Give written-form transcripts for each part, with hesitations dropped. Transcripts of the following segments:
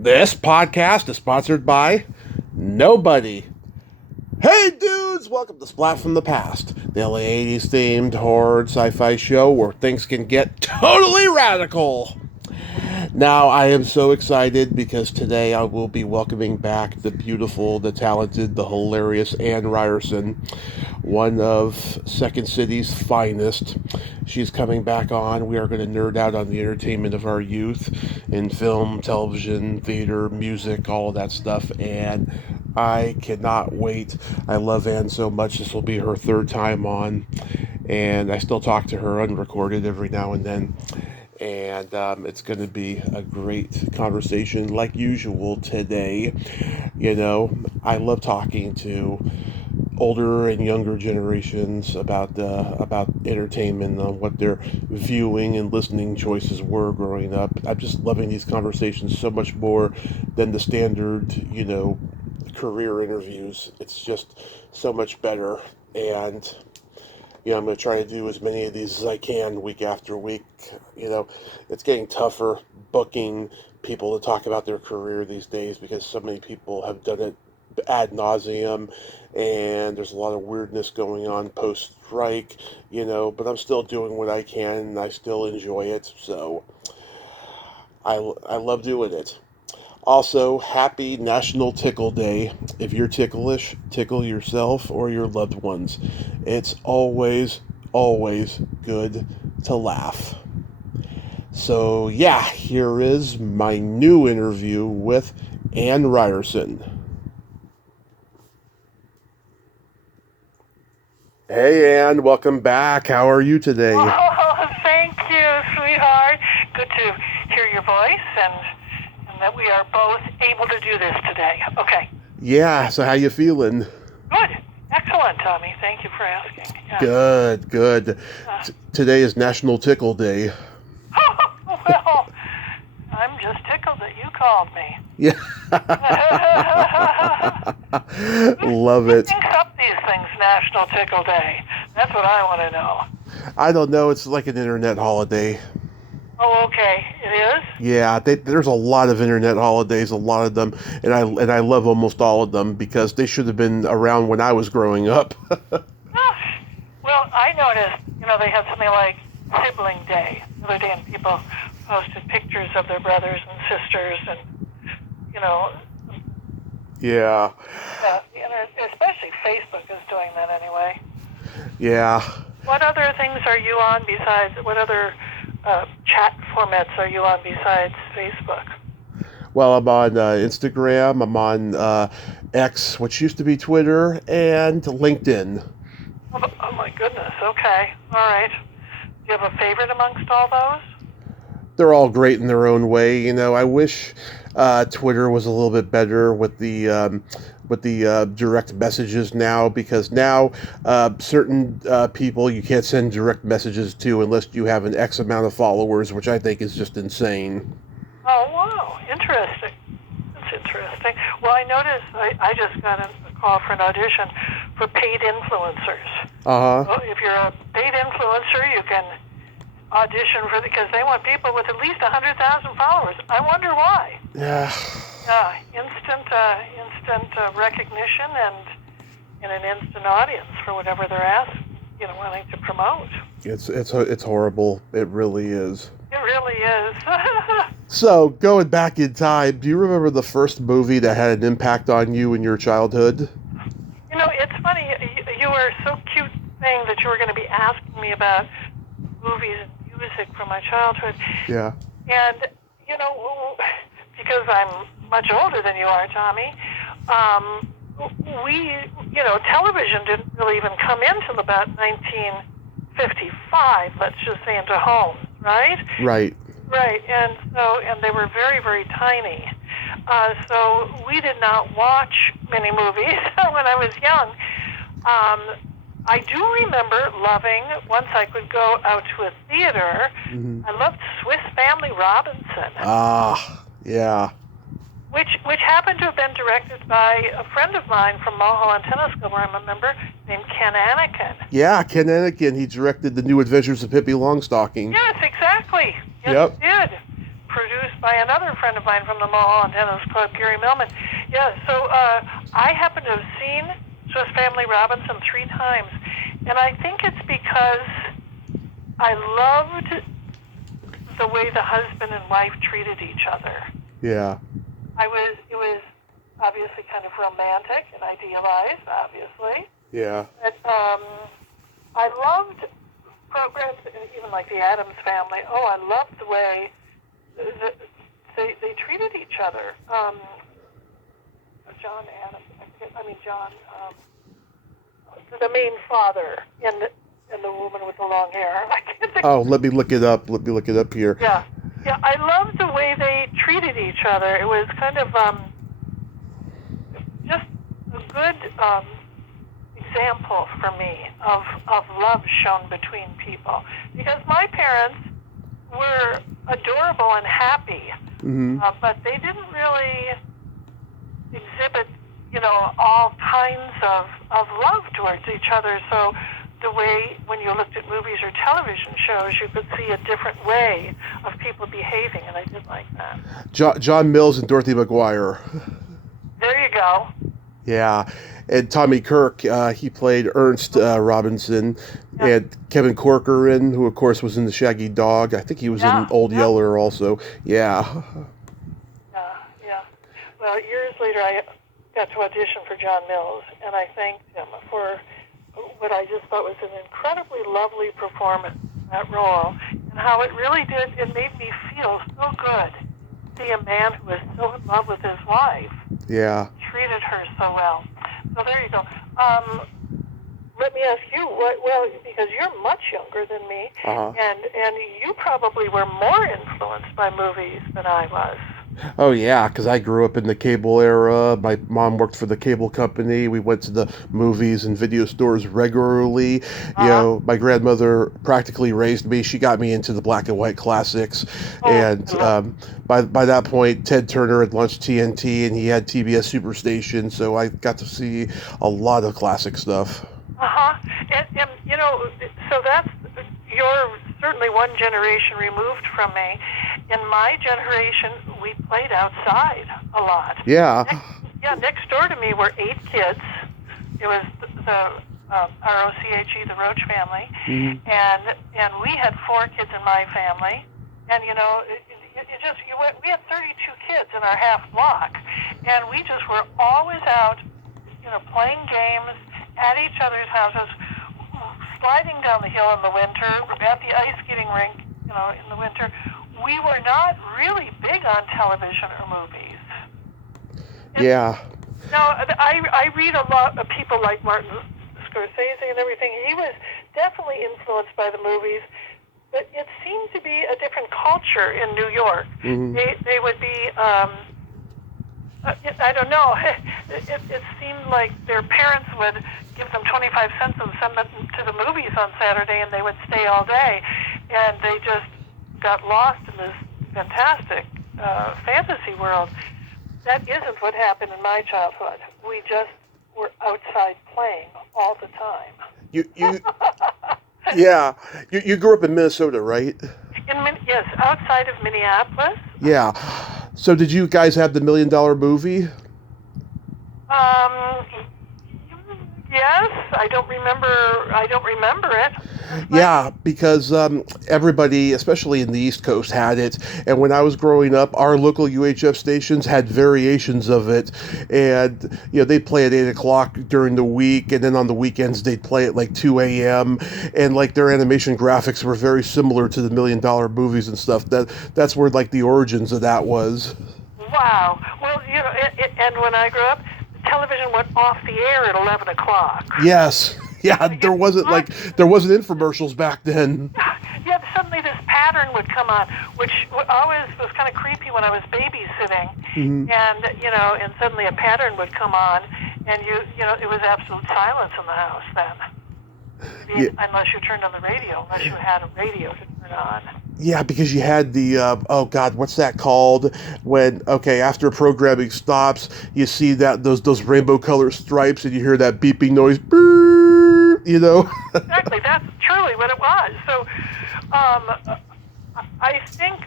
This podcast is sponsored by nobody. Hey dudes, welcome to Splat from the Past, the LA 80s themed horror sci-fi show where things can get totally radical. Now, I am so excited because today I will be welcoming back the beautiful, the talented, the hilarious Ann Ryerson, one of Second City's finest. She's coming back on. We are going to nerd out on the entertainment of our youth in film, television, theater, music, all of that stuff, and I cannot wait. I love Ann so much. This will be her third time on, and I still talk to her unrecorded every now and then. And it's going to be a great conversation like usual today. You know, I love talking to older and younger generations about entertainment, on what their viewing and listening choices were growing up. I'm just loving these conversations so much more than the standard, career interviews. It's just so much better. And I'm going to try to do as many of these as I can week after week. It's getting tougher booking people to talk about their career these days because so many people have done it ad nauseum, and there's a lot of weirdness going on post-strike, but I'm still doing what I can, and I still enjoy it, so I love doing it. Also, happy National Tickle Day. If you're ticklish, tickle yourself or your loved ones. It's always, always good to laugh. So, yeah, here is my new interview with Ann Ryerson. Hey, Ann, welcome back. How are you today? Oh, thank you, sweetheart. Good to hear your voice and that we are both able to do this today. Okay. Yeah, so how you feeling? Good. Excellent, Tommy. Thank you for asking. Yeah. Good. Today is National Tickle Day. Well, I'm just tickled that you called me. Yeah. Love it. Who thinks up these things National Tickle Day? That's what I want to know. I don't know. It's like an internet holiday. Oh, okay. It is? Yeah, there's a lot of internet holidays, a lot of them, and I love almost all of them because they should have been around when I was growing up. Well, I noticed, they had something like Sibling Day the other day, and people posted pictures of their brothers and sisters, and Yeah. Especially Facebook is doing that anyway. Yeah. What other things are you on besides? What other chat formats are you on besides Facebook? Well, I'm on Instagram. I'm on X, which used to be Twitter, and LinkedIn. Oh my goodness. Okay. All right. Do you have a favorite amongst all those? They're all great in their own way. I wish Twitter was a little bit better with the direct messages now, because now certain people you can't send direct messages to unless you have an X amount of followers, which I think is just insane. Oh, wow. Interesting. That's interesting. Well, I noticed I just got a call for an audition for paid influencers. Uh-huh. So if you're a paid influencer, you can audition because they want people with at least 100,000 followers. I wonder why. Yeah. Instant recognition and an instant audience for whatever they're asking, wanting to promote. It's horrible. It really is. It really is. So, going back in time, do you remember the first movie that had an impact on you in your childhood? It's funny. You were so cute saying that you were going to be asking me about movies and music from my childhood. Yeah. And, because I'm much older than you are, Tommy, television didn't really even come in till about 1955, let's just say, into homes, right? Right. Right, and they were very, very tiny. So we did not watch many movies when I was young. I do remember loving, once I could go out to a theater, I loved Swiss Family Robinson. Ah, yeah. Which happened to have been directed by a friend of mine from Mulholland Tennis Club, where I'm a member, named Ken Anakin. Yeah, Ken Anakin. He directed The New Adventures of Pippi Longstocking. Yes, exactly. Yes, Yep. he did. Produced by another friend of mine from the Mulholland Tennis Club, Gary Millman. Yeah, so I happen to have seen Swiss Family Robinson 3 times, and I think it's because I loved the way the husband and wife treated each other. Yeah. It was obviously kind of romantic and idealized, obviously. Yeah. But I loved programs, even like the Addams Family. Oh, I loved the way they treated each other. John Adams, John, the main father and the woman with the long hair. I can't think. Oh, let me look it up. Let me look it up here. Yeah, I loved the way they treated each other. It was kind of just a good example for me of love shown between people. Because my parents were adorable and happy, but they didn't really exhibit, all kinds of love towards each other. So the way, when you looked at movies or television shows, you could see a different way of people behaving, and I did like that. John Mills and Dorothy McGuire. There you go. Yeah, and Tommy Kirk, he played Ernst Robinson, and Kevin Corcoran, who of course was in The Shaggy Dog. I think he was in Old Yeller also. Yeah. Yeah. Well, years later, I got to audition for John Mills, and I thanked him for what I just thought was an incredibly lovely performance in that role, and how it really did. It made me feel so good to see a man who was so in love with his wife. Yeah. Treated her so well. So there you go. Let me ask you, because you're much younger than me, and you probably were more influenced by movies than I was. Oh, yeah, because I grew up in the cable era. My mom worked for the cable company. We went to the movies and video stores regularly. You know, my grandmother practically raised me. She got me into the black and white classics. And by that point, Ted Turner had launched TNT, and he had TBS Superstation, so I got to see a lot of classic stuff. And so that's, you're certainly one generation removed from me. In my generation, we played outside a lot. Yeah. Next door to me were 8 kids. It was the ROCHE, the Roach family, and we had 4 kids in my family, and we had 32 kids in our half block, and we just were always out, playing games at each other's houses, sliding down the hill in the winter, at the ice skating rink, in the winter. We were not really big on television or movies. Yeah. Now, I read a lot of people like Martin Scorsese and everything. He was definitely influenced by the movies, but it seemed to be a different culture in New York. They would be, I don't know, it seemed like their parents would give them 25 cents and send them to the movies on Saturday, and they would stay all day, and they just got lost in this fantastic fantasy world. That isn't what happened in my childhood. We just were outside playing all the time. You grew up in Minnesota, right? Yes, outside of Minneapolis. Yeah. So did you guys have the $1 Million Movie? Yes, I don't remember it. Yeah, because everybody, especially in the East Coast, had it. And when I was growing up, our local UHF stations had variations of it. And, they'd play at 8 o'clock during the week. And then on the weekends, they'd play at like 2 a.m. And like their animation graphics were very similar to the $1 Million movies and stuff. That's where like the origins of that was. Wow. Well, and when I grew up, television went off the air at 11 o'clock. Yes. Yeah, there wasn't infomercials back then. Yeah, suddenly this pattern would come on, which always was kind of creepy when I was babysitting. And and suddenly a pattern would come on, and it was absolute silence in the house then. Unless you turned on the radio, unless you had a radio to turn on. Yeah, because you had the, what's that called? When, after programming stops, you see those rainbow color stripes and you hear that beeping noise, Exactly, that's truly what it was. So, I think,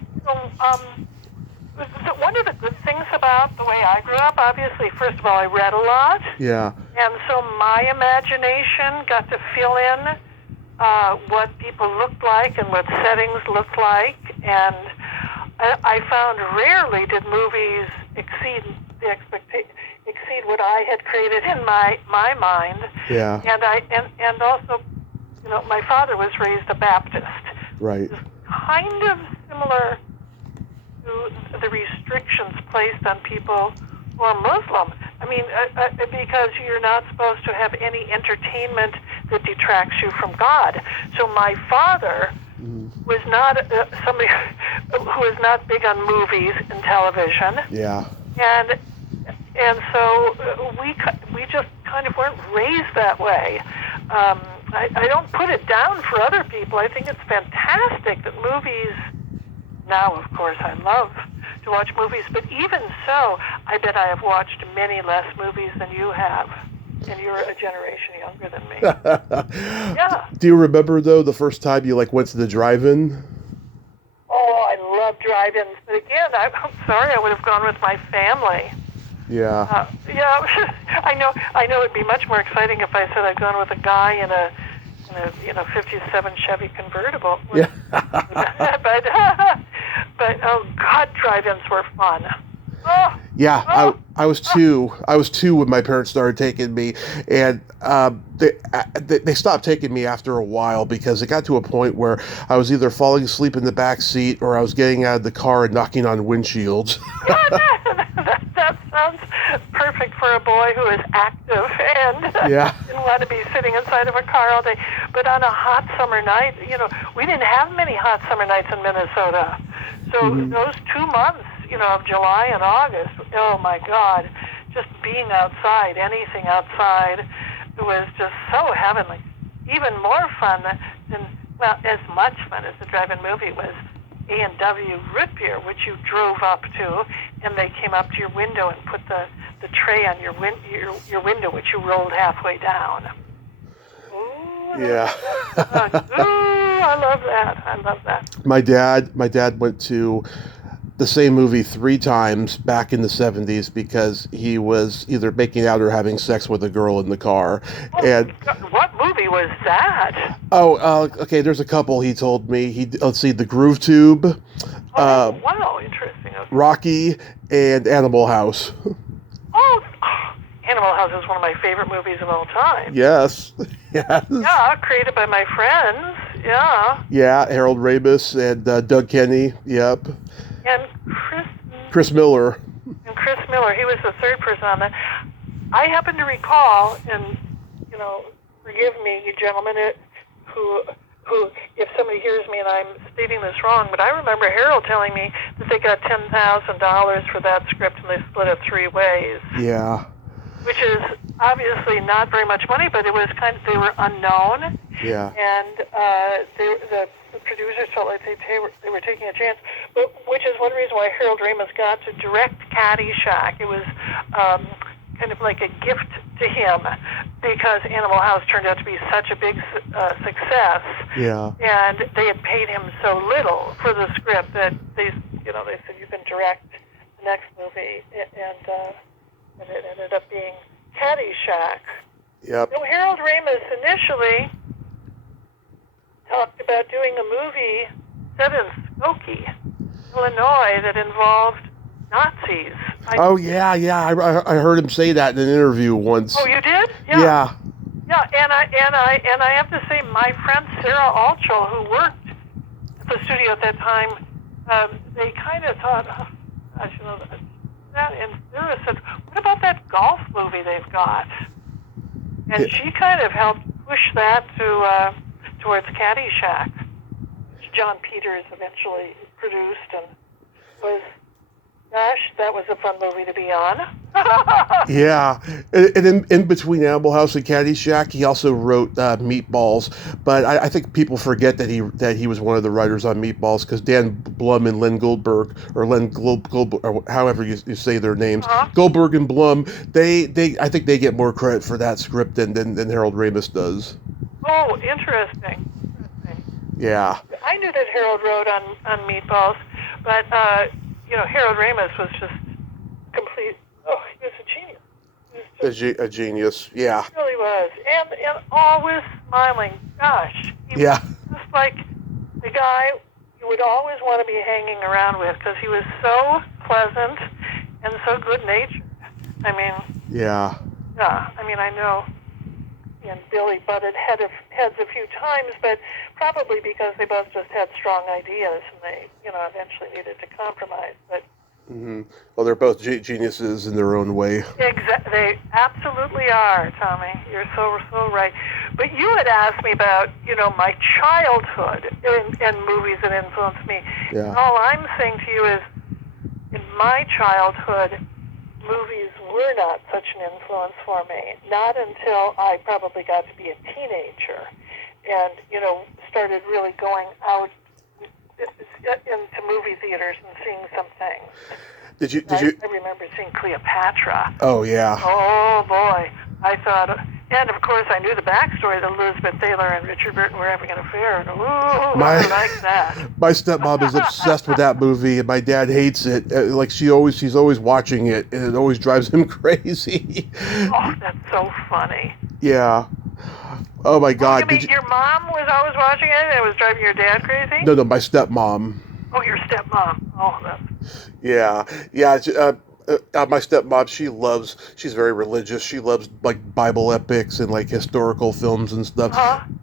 one of the good things about the way I grew up, obviously, first of all, I read a lot. Yeah. And so my imagination got to fill in what people looked like and what settings looked like. And I found rarely did movies exceed what I had created in my mind. Yeah. And also, my father was raised a Baptist. Right. It's kind of similar to the restrictions placed on people who are Muslim. I mean, because you're not supposed to have any entertainment that detracts you from God. So my father was not somebody who was not big on movies and television. Yeah. And so we just kind of weren't raised that way. I don't put it down for other people. I think it's fantastic that movies, now of course I love to watch movies, but even so, I bet I have watched many less movies than you have. And you're a generation younger than me. Yeah. Do you remember, though, the first time you went to the drive-in? Oh, I love drive-ins. But again, I'm sorry, I would have gone with my family. Yeah. Yeah, I know it'd be much more exciting if I said I'd gone with a guy in a 57 Chevy convertible. Yeah. but oh God, drive-ins were fun. Oh, yeah, oh. I was two. I was two when my parents started taking me, and they stopped taking me after a while because it got to a point where I was either falling asleep in the back seat or I was getting out of the car and knocking on windshields. That sounds perfect for a boy who is active and didn't want to be sitting inside of a car all day. But on a hot summer night, we didn't have many hot summer nights in Minnesota. So those 2 months, of July and August, oh my God, just being outside, anything outside, was just so heavenly. Even more fun than, well, as much fun as the drive-in movie was A&W root beer, which you drove up to, and they came up to your window and put the tray on your window, which you rolled halfway down. Ooh, Yeah. I love that. I love that. My dad went to the same movie 3 times back in the 70s because he was either making out or having sex with a girl in the car. And what movie was that? Okay, there's a couple he told me. Let's see, The Groove Tube. Wow, interesting. Okay. Rocky and Animal House. Oh, Animal House is one of my favorite movies of all time. Yes. Yes. Yeah, created by my friends. Yeah. Yeah, Harold Ramis and Doug Kenny. Yep. And Chris Miller. And Chris Miller, he was the third person on that. I happen to recall, and forgive me, you gentlemen, who, if somebody hears me and I'm stating this wrong, but I remember Harold telling me that they got $10,000 for that script and they split it 3 ways. Yeah. Which is obviously not very much money, but it was they were unknown. Yeah. And the producers felt like they were taking a chance, but which is one reason why Harold Ramis got to direct Caddyshack. It was kind of like a gift to him because Animal House turned out to be such a big success. Yeah. And they had paid him so little for the script that they said you can direct the next movie, and it ended up being Caddyshack. Yep. So Harold Ramis initially talked about doing a movie set in Skokie, Illinois, that involved Nazis. I heard him say that in an interview once. Oh, you did? Yeah. Yeah, and I have to say, my friend Sarah Altschul, who worked at the studio at that time, they kind of thought, that, and Sarah said, what about that golf movie they've got? And she kind of helped push that towards Caddyshack, which John Peters eventually produced, and that was a fun movie to be on. Yeah, and in between Animal House and Caddyshack, he also wrote Meatballs. But I think people forget that he was one of the writers on Meatballs because Dan Blum and Len Goldberg, or or however you say their names, Goldberg and Blum, I think they get more credit for that script than Harold Ramis does. Oh, interesting. Yeah. I knew that Harold wrote on Meatballs, but Harold Ramis was just complete. Oh, he was a genius. He was just, A genius. Yeah. he really was, and always smiling. Gosh, he was Yeah. just like the guy you would always want to be hanging around with because he was so pleasant and so good natured. I mean, Yeah. I know he and Billy butted heads a few times, but probably because they both just had strong ideas and they, eventually needed to compromise. But Well, they're both geniuses in their own way. they absolutely are, Tommy. You're so right. But you had asked me about, my childhood and movies that influenced me. Yeah. All I'm saying to you is, in my childhood, movies were not such an influence for me. Not until I probably got to be a teenager and, started really going out into movie theaters and seeing some things. I remember seeing Cleopatra. Oh, yeah. Oh, boy. I thought, and of course I knew the backstory that Elizabeth Taylor and Richard Burton were having an affair. And I like that. My stepmom is obsessed with that movie, and my dad hates it. She's always watching it, and it always drives him crazy. Oh, that's so funny. Yeah. Oh my God! You mean your mom was always watching it, and it was driving your dad crazy? No, my stepmom. Oh, your stepmom. Oh, that's... Yeah. My stepmom, she's very religious. She loves like Bible epics and like historical films and stuff.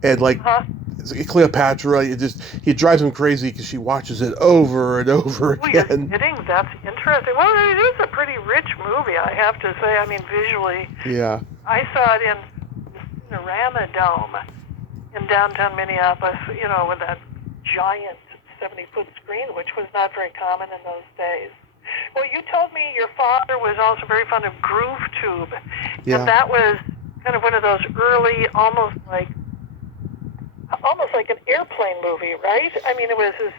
And Cleopatra, he drives him crazy because she watches it over and over again. You're kidding? That's interesting. Well, it is a pretty rich movie, I have to say. I mean, visually. Yeah. I saw it in the Cinerama Dome in downtown Minneapolis, with that giant 70-foot screen, which was not very common in those days. Well, you told me your father was also very fond of Groove Tube. Yeah. And that was kind of one of those early, almost like an airplane movie, right? I mean, it was a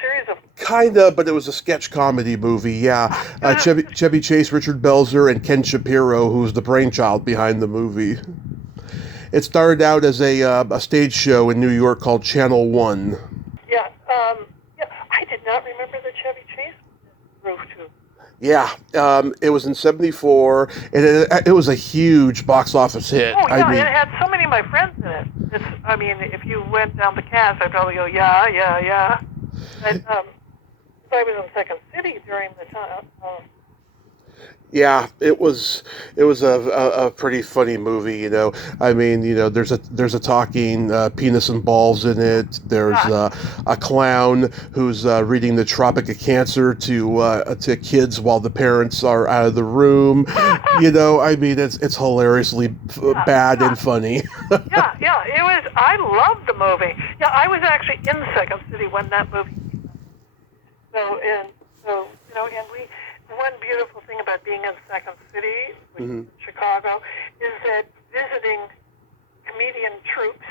series of... Kinda, but it was a sketch comedy movie, yeah. Chevy Chase, Richard Belzer, and Ken Shapiro, who was the brainchild behind the movie. It started out as a stage show in New York called Channel 1. Yeah, I did not remember the Chevy Chase Groove Tube. Yeah, it was in '74, and it was a huge box office hit. Oh, yeah, it had so many of my friends in it. If you went down the cast, I'd probably go, yeah. And, I was in Second City during the time. Yeah, it was a pretty funny movie, I mean, there's a talking penis and balls in it. There's a clown who's reading the Tropic of Cancer to kids while the parents are out of the room. I mean, it's hilariously bad and funny. Yeah, it was. I loved the movie. Yeah, I was actually in Second City when that movie came out. So and we. One beautiful thing about being in Second City, which is Chicago, is that visiting comedian troupes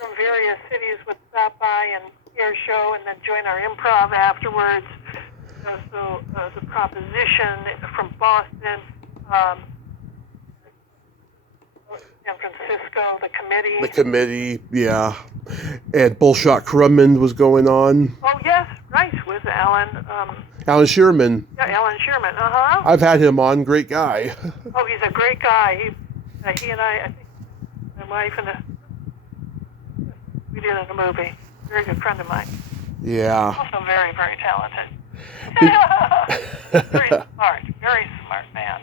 from various cities would stop by and hear a show and then join our improv afterwards. So the Proposition from Boston, San Francisco, the Committee. The Committee, yeah. And Bullshot Crumman was going on. Oh, yes, right, with Alan. Alan Shearman. Yeah, Alan Shearman, I've had him on, great guy. Oh, he's a great guy. He and I think my wife we did in a movie. Very good friend of mine. Yeah. Also very, very talented. Very smart man.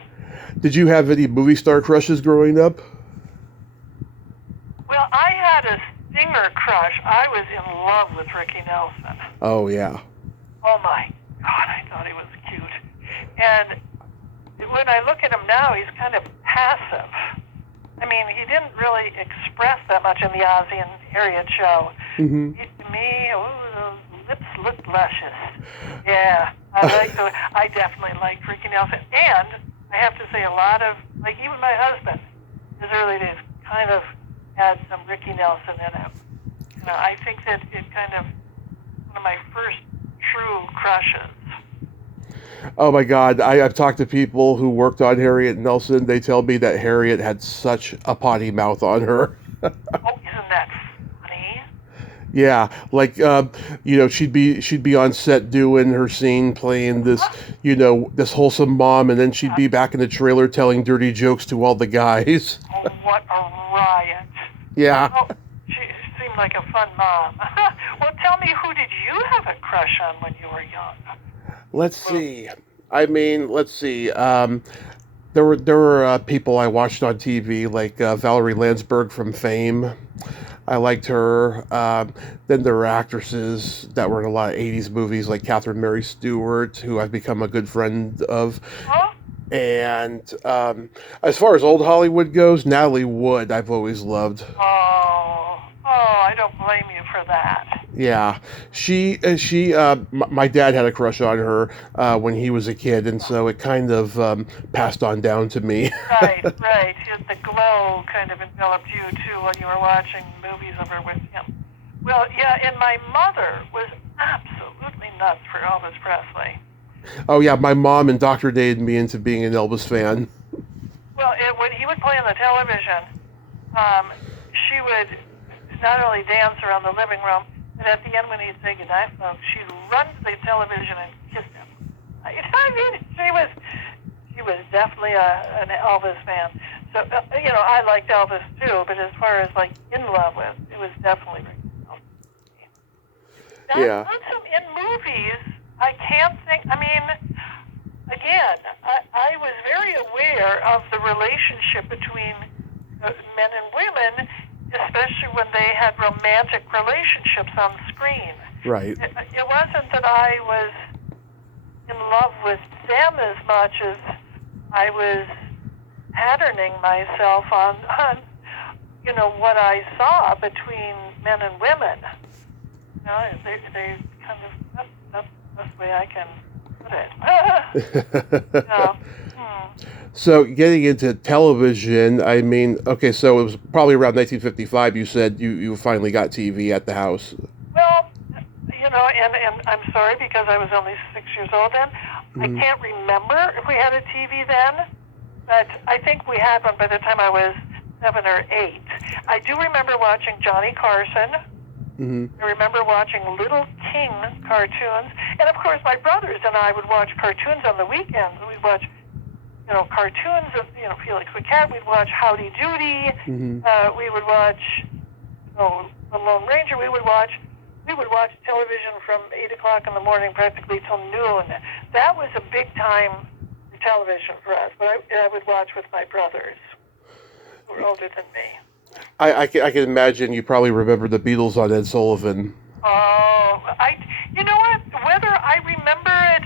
Did you have any movie star crushes growing up? Well, I had a singer crush. I was in love with Ricky Nelson. Oh, yeah. Oh, my God, I thought he was cute. And when I look at him now, he's kind of passive. I mean, he didn't really express that much in the Ozzy and Harriet show. Mm-hmm. To me, those lips looked luscious. Yeah, I definitely liked Ricky Nelson. And I have to say, a lot of, like even my husband, his early days kind of had some Ricky Nelson in him. I think that it kind of one of my first true crushes. Oh my God, I've talked to people who worked on Harriet Nelson. They tell me that Harriet had such a potty mouth on her. Oh, isn't that funny? Yeah, like she'd be on set doing her scene, playing this this wholesome mom, and then she'd be back in the trailer telling dirty jokes to all the guys. Oh, what a riot. Yeah. Oh, she seemed like a fun mom. Well, tell me, who did you have a crush on when you were young? Let's see. I mean, let's see. There were people I watched on TV like Valerie Landsberg from Fame. I liked her. Then there were actresses that were in a lot of '80s movies like Catherine Mary Stewart, who I've become a good friend of. Huh? And as far as old Hollywood goes, Natalie Wood I've always loved. I don't blame you for that. Yeah, my dad had a crush on her when he was a kid, and so it kind of passed on down to me. Right. The glow kind of enveloped you too when you were watching movies over with him. Well, yeah, and my mother was absolutely nuts for Elvis Presley. Oh yeah, my mom indoctrinated me into being an Elvis fan. Well, when he would play on the television, she would not only dance around the living room, but at the end when he'd say goodnight, folks, she'd run to the television and kiss him. I mean, she was definitely an Elvis fan. So, I liked Elvis too, but as far as like in love with, it was definitely Elvis. Yeah. In movies, I can't think, I mean, again, I was very aware of the relationship between men and women, especially when they had romantic relationships on screen. Right. It wasn't that I was in love with them as much as I was patterning myself on what I saw between men and women. They kind of, that's the way I can put it. So getting into television, I mean, okay, so it was probably around 1955 you said you finally got TV at the house. Well, and I'm sorry because I was only 6 years old then. I can't remember if we had a TV then, but I think we had one by the time I was 7 or 8. I do remember watching Johnny Carson. I remember watching Little King cartoons. And of course, my brothers and I would watch cartoons on the weekends. We'd watch, cartoons of, Felix the Cat. We'd watch Howdy Doody. We would watch, The Lone Ranger. We would watch television from 8 o'clock in the morning practically till noon. That was a big time for television for us. But I would watch with my brothers, who were older than me. I can imagine you probably remember the Beatles on Ed Sullivan. Oh, you know what? Whether I remember it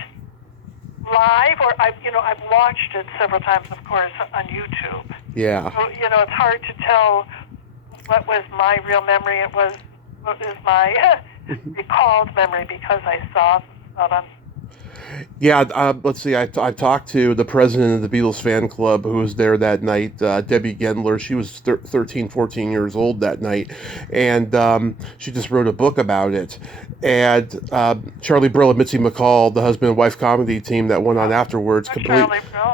live or I've watched it several times, of course, on YouTube. Yeah. So, it's hard to tell what was my real memory. What is my recalled memory because I saw it on. Yeah, let's see. I talked to the president of the Beatles fan club who was there that night, Debbie Gendler. She was 13, 14 years old that night, and she just wrote a book about it. And Charlie Brill and Mitzi McCall, the husband and wife comedy team that went on afterwards, Charlie Brill,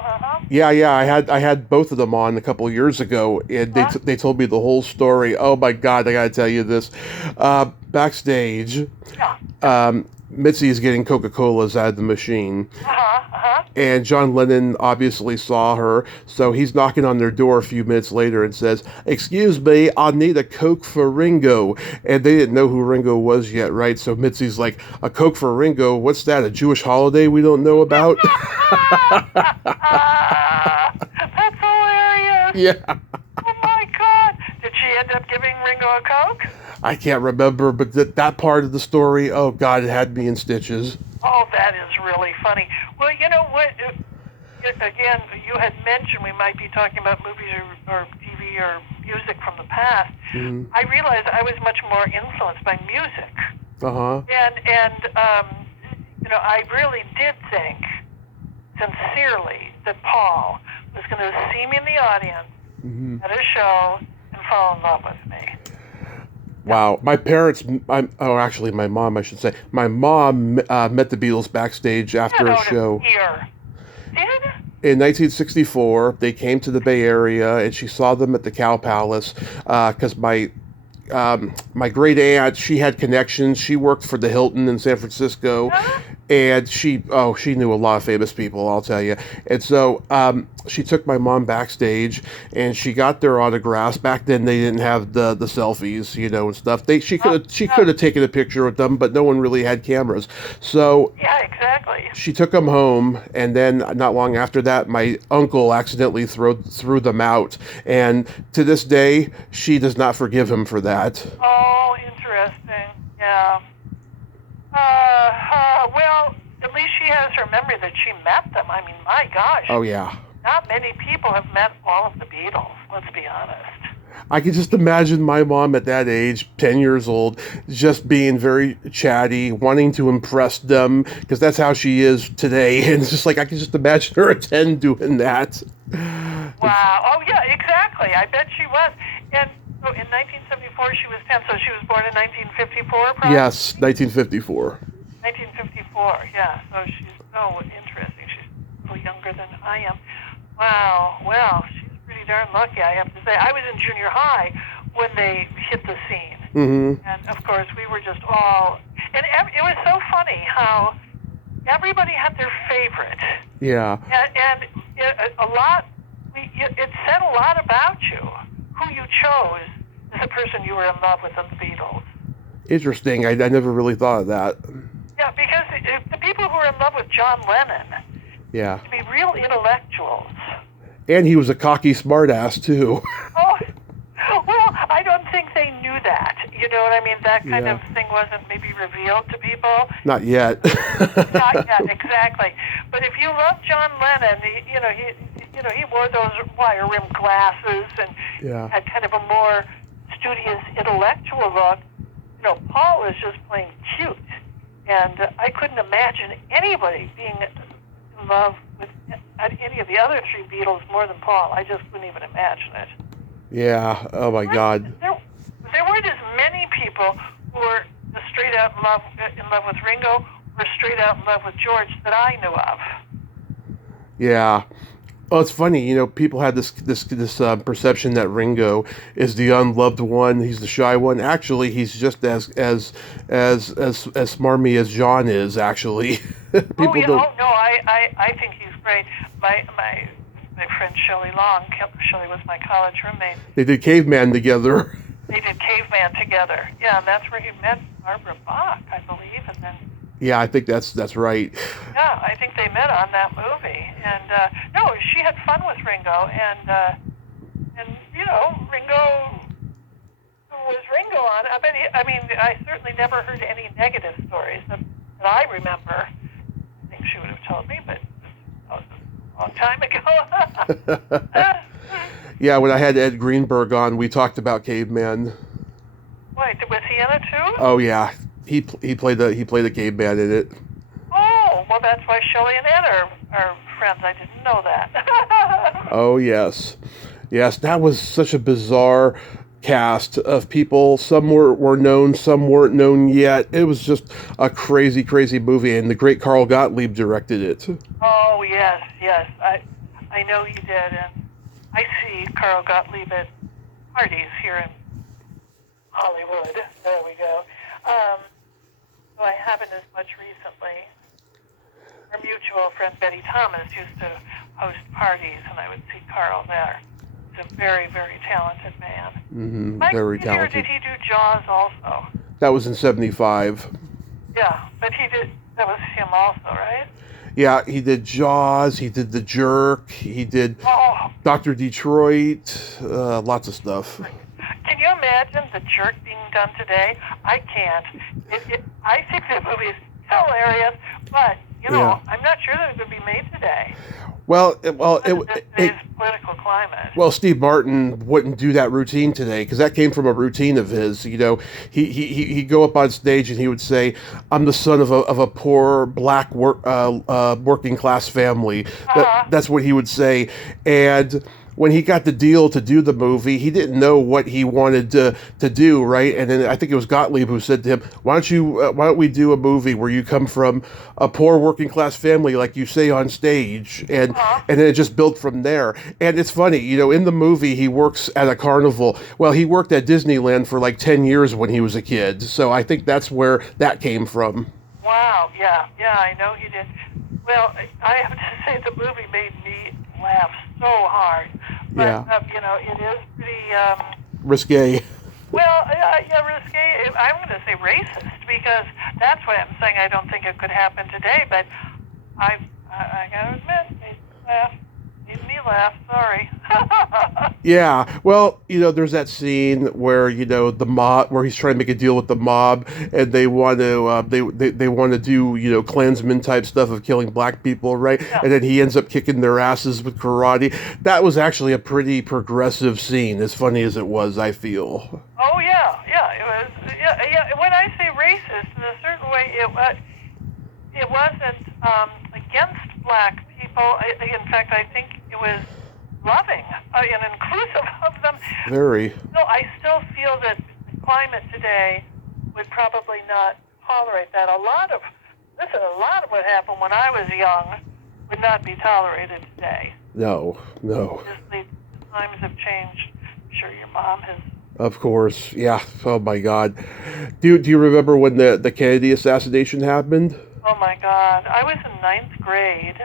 Yeah, I had both of them on a couple of years ago, and they told me the whole story. Oh my God, I gotta tell you this. Backstage, Mitzi's getting Coca-Colas out of the machine. And John Lennon obviously saw her, so he's knocking on their door a few minutes later and says, "Excuse me, I need a Coke for Ringo." And they didn't know who Ringo was yet, right? So Mitzi's like, "A Coke for Ringo? What's that, a Jewish holiday we don't know about?" That's hilarious. Yeah. Oh my God. Did she end up giving Ringo a Coke? I can't remember, but that part of the story, oh God, it had me in stitches. Oh, that is really funny. Well, you know what? Again, you had mentioned we might be talking about movies or TV or music from the past. I realized I was much more influenced by music. And I really did think, sincerely, that Paul was going to see me in the audience at a show and fall in love with me. Wow. My parents, actually my mom, I should say. My mom met the Beatles backstage after a show. In 1964, they came to the Bay Area, and she saw them at the Cow Palace because my my great aunt, she had connections. She worked for the Hilton in San Francisco, Huh? and she knew a lot of famous people, I'll tell you. And so she took my mom backstage, and she got their autographs. Back then, they didn't have the selfies, and stuff. She could have taken a picture with them, but no one really had cameras. So Yeah, exactly. she took them home, and then not long after that, my uncle accidentally threw them out. And to this day, she does not forgive him for that. Oh, interesting. Yeah. Well, at least she has her memory that she met them. I mean, my gosh. Oh yeah. Not many people have met all of the Beatles, let's be honest. I can just imagine my mom at that age, 10 years old, just being very chatty, wanting to impress them, because that's how she is today. And it's just like, I can just imagine her at 10 doing that. Wow. Oh, yeah, exactly. I bet she was. And so in 1974, she was 10, so she was born in 1954, probably? Yes, 1954. 1954, yeah. So she's so interesting. She's a little younger than I am. Wow. Well, she's pretty darn lucky, I have to say. I was in junior high when they hit the scene. Mm-hmm. And, of course, we were just all... And it was so funny how everybody had their favorite. Yeah. And it said a lot about you, who you chose as the person you were in love with in the Beatles. Interesting. I never really thought of that. Yeah, because the people who were in love with John Lennon Yeah. to be real intellectuals. And he was a cocky smartass, too. Oh, well, I don't think they knew that. You know what I mean? That kind Yeah. of thing wasn't maybe revealed to people. Not yet. Not yet, exactly. But if you love John Lennon, he wore those wire-rimmed glasses and Yeah. had kind of a more studious, intellectual look. Paul was just plain cute. And I couldn't imagine anybody being in love with any of the other three Beatles more than Paul. I just couldn't even imagine it. Yeah. Oh, my God. There weren't as many people who were straight out in love with Ringo or straight out in love with George that I knew of. Yeah. Oh, it's funny, people had this perception that Ringo is the unloved one, he's the shy one. Actually, he's just as smarmy as John is, actually. People don't... Oh, no, I think he's great. My friend Shelley Long, Shelley was my college roommate. They did Caveman together. They did Caveman together. Yeah, and that's where he met Barbara Bach, I believe, and then... Yeah, I think that's right. Yeah, I think they met on that movie, and no, she had fun with Ringo, and Ringo was Ringo on. I certainly never heard any negative stories that I remember. I think she would have told me, but that was a long time ago. Yeah, when I had Ed Greenberg on, we talked about Caveman. Wait, was he in it too? Oh yeah, he played the caveman in it. Oh, well, that's why Shelley and Ed are friends. I didn't know that. Oh yes, that was such a bizarre cast of people. Some were known, some weren't known yet. It was just a crazy movie, and the great Carl Gottlieb directed it. Oh yes, I know he did, and I see Carl Gottlieb at parties here in Hollywood. There we go. So I haven't as much recently. Our mutual friend Betty Thomas used to host parties, and I would see Carl there. He's a very, very talented man. Mm-hmm, very talented. Did he do Jaws also? That was in '75. Yeah, but that was him also, right? Yeah, he did Jaws, he did The Jerk, he did Dr. Detroit, lots of stuff. Can you imagine The Jerk being done today? I can't. I think the movie is hilarious, but, I'm not sure that it would be made today. Today's political climate. Well, Steve Martin wouldn't do that routine today because that came from a routine of his. He'd go up on stage and he would say, "I'm the son of a poor black working class family." That's what he would say. And when he got the deal to do the movie, he didn't know what he wanted to do, right? And then I think it was Gottlieb who said to him, why don't we do a movie where you come from a poor working class family, like you say on stage, and then it just built from there. And it's funny, in the movie he works at a carnival. Well, he worked at Disneyland for like 10 years when he was a kid, so I think that's where that came from. Wow, yeah, I know he did. Well, I have to say the movie made me laugh so hard. But, it is pretty... risque. Well, risque. I'm going to say racist, because that's what I'm saying. I don't think it could happen today, but I got to admit, made me laugh. Sorry. Yeah, well, there's that scene where the mob, where he's trying to make a deal with the mob, and they want to they want to do Klansman type stuff of killing black people, right? Yeah. And then he ends up kicking their asses with karate. That was actually a pretty progressive scene, as funny as it was, I feel. Oh yeah, it was. Yeah. When I say racist, in a certain way, it wasn't against black people. In fact, I think it was loving and inclusive of them. Very. No, I still feel that the climate today would probably not tolerate that. A lot of what happened when I was young would not be tolerated today. No. Obviously, the times have changed. I'm sure your mom has. Of course, yeah. Oh my God. Do you remember when the Kennedy assassination happened? Oh my God. I was in 9th grade,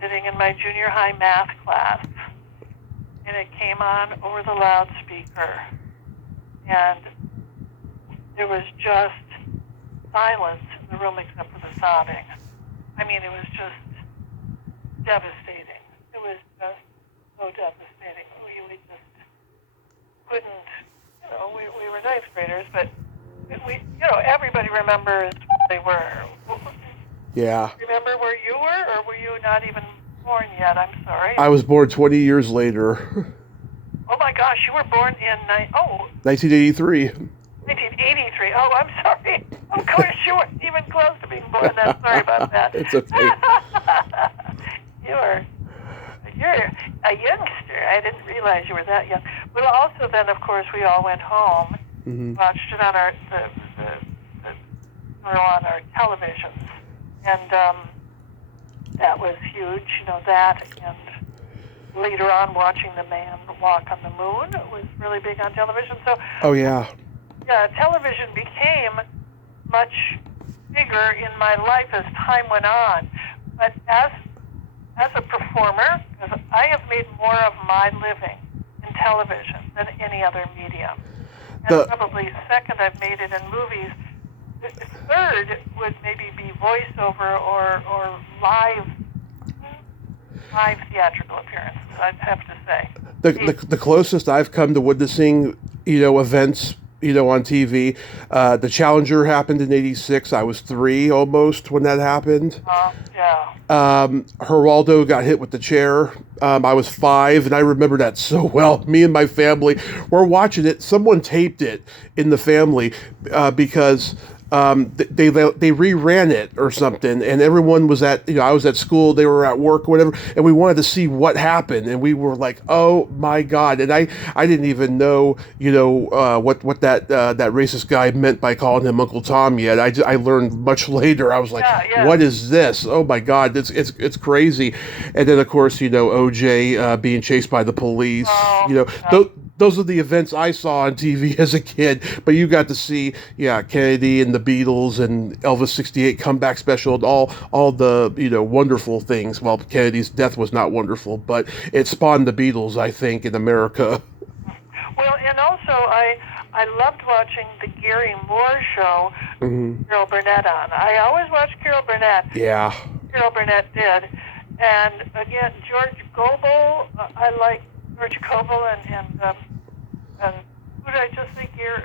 sitting in my junior high math class, and it came on over the loudspeaker, and there was just silence in the room except for the sobbing. I mean, it was just devastating. It was just so devastating. We just couldn't, we were 9th graders, but everybody remembers where they were. Yeah. Remember where you were, or were you not even born yet? I'm sorry. I was born 20 years later. Oh my gosh, you were born in 1983. 1983. Oh, I'm sorry. Of course, you weren't even close to being born then. Sorry about that. It's okay. You're a youngster. I didn't realize you were that young. But also then, of course, we all went home, watched it on our televisions, and that was huge. That, and later on, watching the man walk on the moon was really big on television. So, oh yeah, television became much bigger in my life as time went on. But as a performer, I have made more of my living in television than any other medium. And probably second, I've made it in movies. Third would maybe be voiceover or live theatrical appearances, I'd have to say. The closest I've come to witnessing, events, on TV, the Challenger happened in '86. I was 3 almost when that happened. Yeah. Geraldo got hit with the chair. I was 5, and I remember that so well. Me and my family were watching it. Someone taped it in the family because they reran it or something, and everyone was at, I was at school, they were at work, whatever, and we wanted to see what happened, and we were like, oh my God. And I didn't even know, what that racist guy meant by calling him Uncle Tom yet. I learned much later. I was like, what is this? Oh my God, it's crazy. And then of course, OJ being chased by the police. Those are the events I saw on TV as a kid. But you got to see, Kennedy and the Beatles and Elvis '68 comeback special, and all the wonderful things. Well, Kennedy's death was not wonderful, but it spawned the Beatles, I think, in America. Well, and also I loved watching the Gary Moore show, Carol Burnett on. I always watched Carol Burnett. Yeah. Carol Burnett did. And again, George Gobel, I like George Gobel and who did I just think here?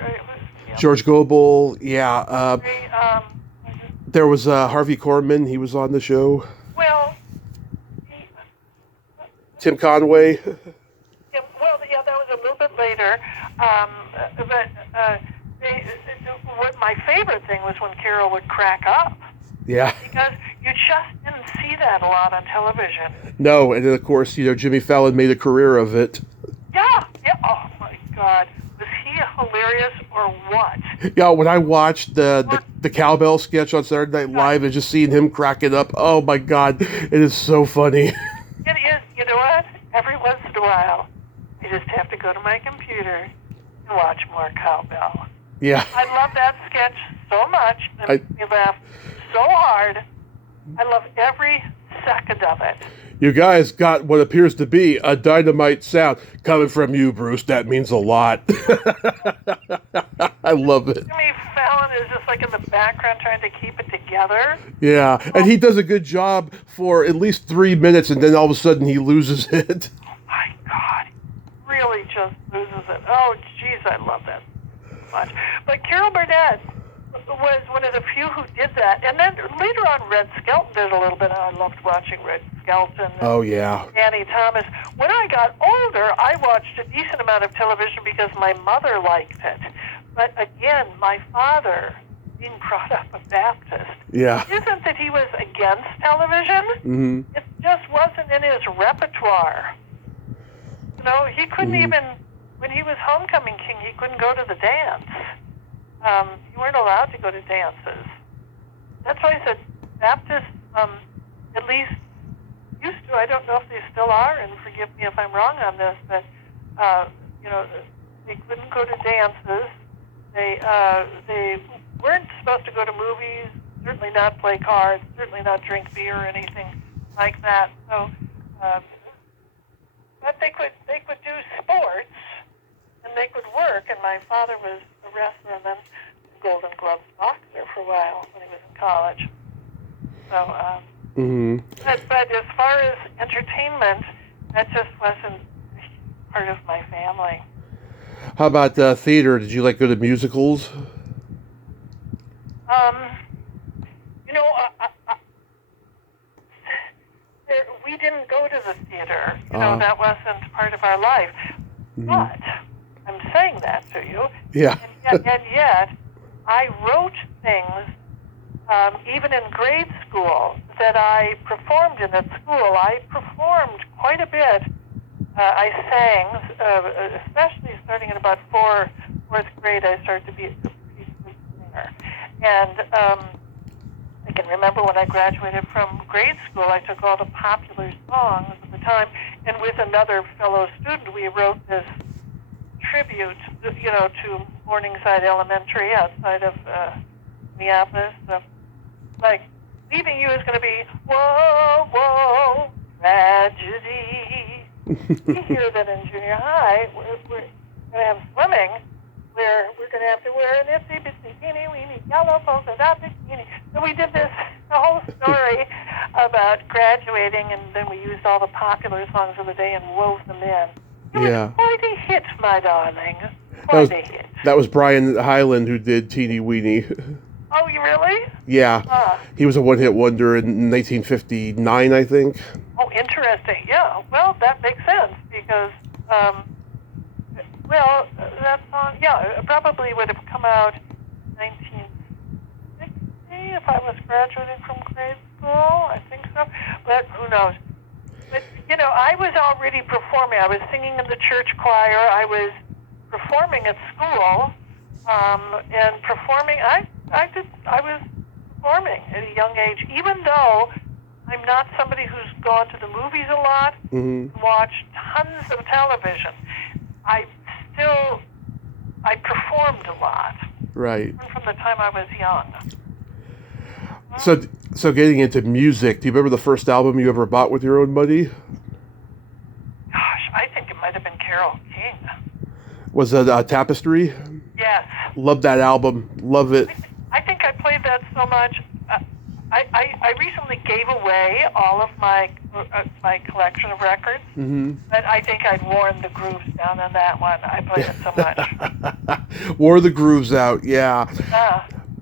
George Gobel, yeah. There was Harvey Korman. He was on the show. Well, Tim Conway. That was a little bit later. What my favorite thing was when Carol would crack up. Yeah. Because you just didn't see that a lot on television. No, and then of course, Jimmy Fallon made a career of it. Yeah. Oh my God, was he hilarious or what? Yeah, when I watched the cowbell sketch on Saturday Night Live and just seeing him cracking up, oh my God, it is so funny. It is. You know what? Every once in a while, I just have to go to my computer and watch more cowbell. Yeah. I love that sketch so much. It makes me laugh so hard. I love every second of it. You guys got what appears to be a dynamite sound coming from you, Bruce. That means a lot. I love it. Jimmy Fallon is just like in the background trying to keep it together. Yeah, and he does a good job for at least 3 minutes, and then all of a sudden he loses it. Oh my God, really just loses it. Oh, geez, I love that so much. But Carol Burnett was one of the few who did that. And then later on, Red Skelton did a little bit. I loved watching Red Skelton. Oh, yeah. Annie Thomas. When I got older, I watched a decent amount of television because my mother liked it. But again, my father, being brought up a Baptist, isn't that he was against television. Mm-hmm. It just wasn't in his repertoire. He couldn't even, when he was homecoming king, he couldn't go to the dance. You weren't allowed to go to dances. That's why I said Baptists, at least used to. I don't know if they still are, and forgive me if I'm wrong on this, but they couldn't go to dances. They weren't supposed to go to movies. Certainly not play cards. Certainly not drink beer or anything like that. So, but they could do sports. And they could work, and my father was a wrestler and then a Golden Gloves boxer for a while when he was in college. So, but as far as entertainment, that just wasn't part of my family. How about theater? Did you go to musicals? We didn't go to the theater. That wasn't part of our life. But I'm saying that to you. Yeah. And yet, I wrote things, even in grade school, that I performed in at school. I performed quite a bit. I sang, especially starting in about fourth grade, I started to be a pretty good singer. And I can remember when I graduated from grade school, I took all the popular songs at the time, and with another fellow student, we wrote this tribute, to Morningside Elementary outside of Minneapolis. Leaving You is going to be, whoa, whoa, tragedy. We hear that in junior high. We're going to have swimming, where we're going to have to wear an itsy bitsy teeny weeny yellow polka dot bikini. So we did this whole story about graduating, and then we used all the popular songs of the day and wove them in. It was quite a hit, my darling. Quite a hit. That was Brian Hyland who did Teeny Weeny. Oh, you really? Yeah. He was a one-hit wonder in 1959, I think. Oh, interesting. Yeah. Well, that makes sense because, that song, probably would have come out in 1960 if I was graduating from grade school. I think so. But who knows? But, I was already performing. I was singing in the church choir. I was performing at school, and performing. I was performing at a young age, even though I'm not somebody who's gone to the movies a lot, watched tons of television. I performed a lot. Right. From the time I was young. So getting into music, do you remember the first album you ever bought with your own money? Gosh, I think it might have been Carole King. Was it Tapestry? Yes. Love that album. Love it. I think I played that so much. I recently gave away all of my collection of records, but I think I'd worn the grooves down on that one. I played it so much. Wore the grooves out, yeah.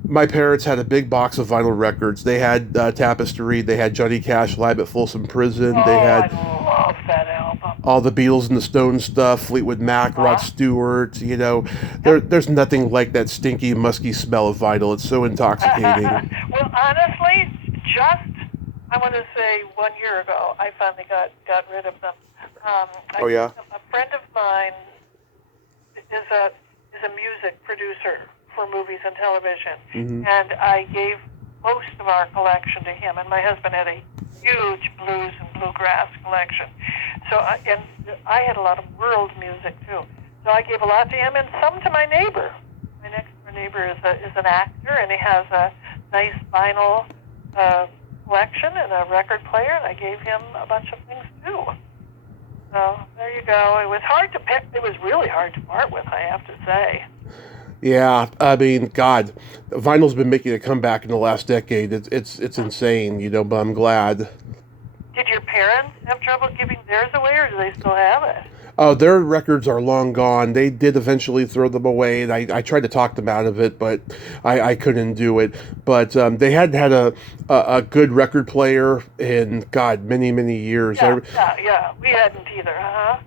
My parents had a big box of vinyl records. They had Tapestry. They had Johnny Cash live at Folsom Prison. They had I love that album. All the Beatles and the Stones stuff, Fleetwood Mac, Rod Stewart. There's nothing like that stinky, musky smell of vinyl. It's so intoxicating. Well, honestly, I want to say 1 year ago, I finally got rid of them. Oh, yeah? A friend of mine is a music producer for movies and television, and I gave most of our collection to him. And my husband had a huge blues and bluegrass collection. So and I had a lot of world music too. So I gave a lot to him and some to my neighbor. My next door neighbor is an actor, and he has a nice vinyl collection and a record player, and I gave him a bunch of things too. So there you go. It was hard to pick. It was really hard to part with, I have to say. Yeah, I mean, God, vinyl's been making a comeback in the last decade. It's insane, you know, but I'm glad. Did your parents have trouble giving theirs away, or do they still have it? Oh, their records are long gone. They did eventually throw them away, and I tried to talk them out of it, but I couldn't do it. But they had a good record player in, God, many years. Yeah. We hadn't either, huh?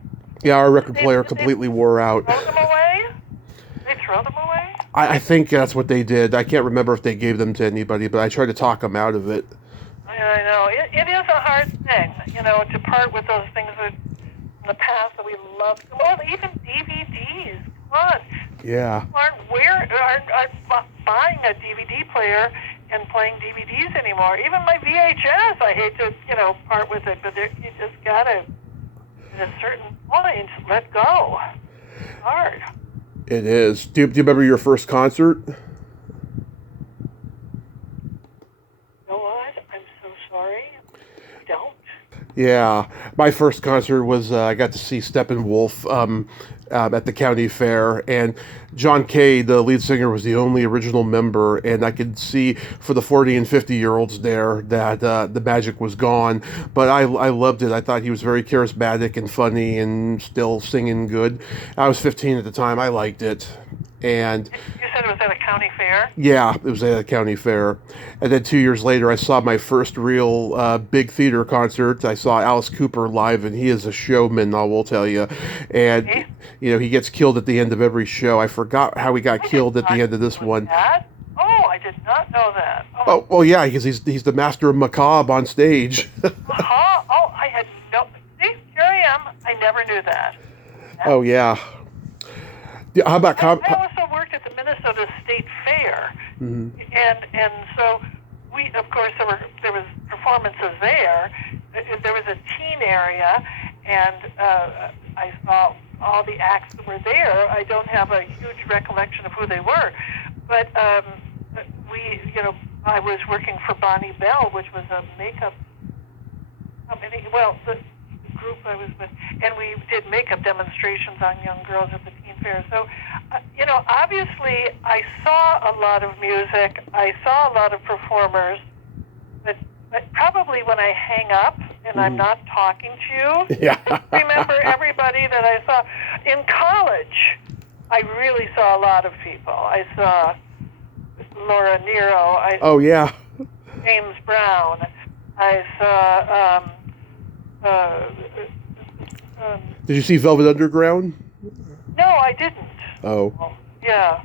Yeah, our record player completely wore out. Throw them away? They throw them away? I think that's what they did. I can't remember if they gave them to anybody, but I tried to talk them out of it. I know. It is a hard thing, you know, to part with those things that in the past that we loved. Well, even DVDs. Come on. Yeah. People aren't buying a DVD player and playing DVDs anymore. Even my VHS, I hate to, you know, part with it, but you just gotta, at a certain point, let go. It's hard. It is. Do you remember your first concert? You know what? I'm so sorry. I don't. Yeah, my first concert was I got to see Steppenwolf at the county fair, and John Kay, the lead singer, was the only original member, and I could see for the 40 and 50-year-olds there that the magic was gone, but I loved it. I thought he was very charismatic and funny and still singing good. I was 15 at the time. I liked it. And you said it was at a county fair? Yeah, it was at a county fair. And then 2 years later, I saw my first real big theater concert. I saw Alice Cooper live, and he is a showman, I will tell you. And, you know, he gets killed at the end of every show. I forgot how he got killed at the end of this one. That? Oh, I did not know that. Oh, well, yeah, because he's the master of macabre on stage. Uh-huh. Oh, I had no... See, here I am. I never knew that. Oh, yeah. How about... I also worked at the Minnesota State Fair, and so we, of course, there was performances there. There was a teen area, and I saw all the acts that were there. I don't have a huge recollection of who they were, but I was working for Bonnie Bell, which was a makeup company. Well, the group I was with, and we did makeup demonstrations on young girls at the teen fair. So, obviously, I saw a lot of music. I saw a lot of performers, but probably when I hang up and I'm not talking to you, Yeah. remember everybody that I saw. In college, I really saw a lot of people. I saw Laura Nero. Oh, yeah. James Brown. I saw... Did you see Velvet Underground? No, I didn't. Oh. Yeah.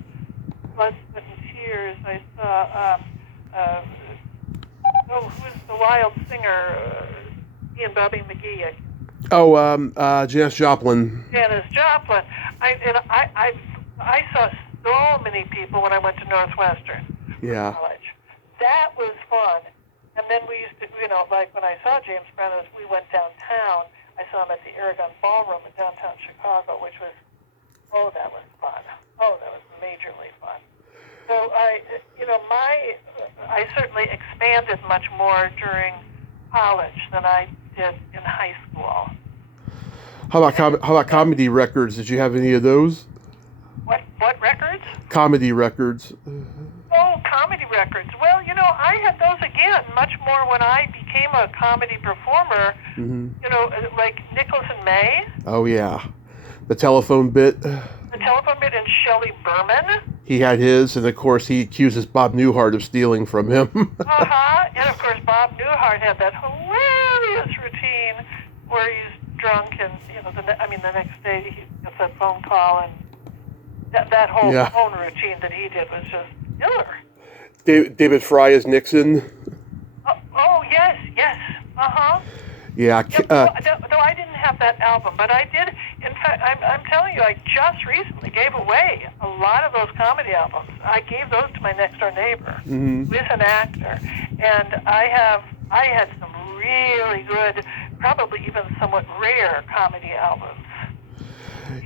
Blood, Sweat, and Tears. I saw, who's the wild singer? He and Bobby McGee. Oh, Janis Joplin. Janis Joplin. I saw so many people when I went to Northwestern College. That was fun. And then we used to, like when I saw James Brown, we went downtown. I saw him at the Aragon Ballroom in downtown Chicago, which was, that was fun. Oh, that was majorly fun. So I certainly expanded much more during college than I did in high school. How about comedy records? Did you have any of those? What records? Comedy records. Oh, comedy records. Well, I had those again much more when I became a comedy performer. Like Nicholas and May. Oh, yeah. The telephone bit. The telephone bit and Shelley Berman. He had his, and of course he accuses Bob Newhart of stealing from him. And of course Bob Newhart had that hilarious routine where he's drunk and, the next day he gets that phone call, and that whole phone routine that he did was just killer. David Fry as Nixon. Oh, yes. Uh-huh. Yeah. Yep, though I didn't have that album, but I did. In fact, I'm telling you, I just recently gave away a lot of those comedy albums. I gave those to my next door neighbor, who is an actor, and I had some really good, probably even somewhat rare comedy albums.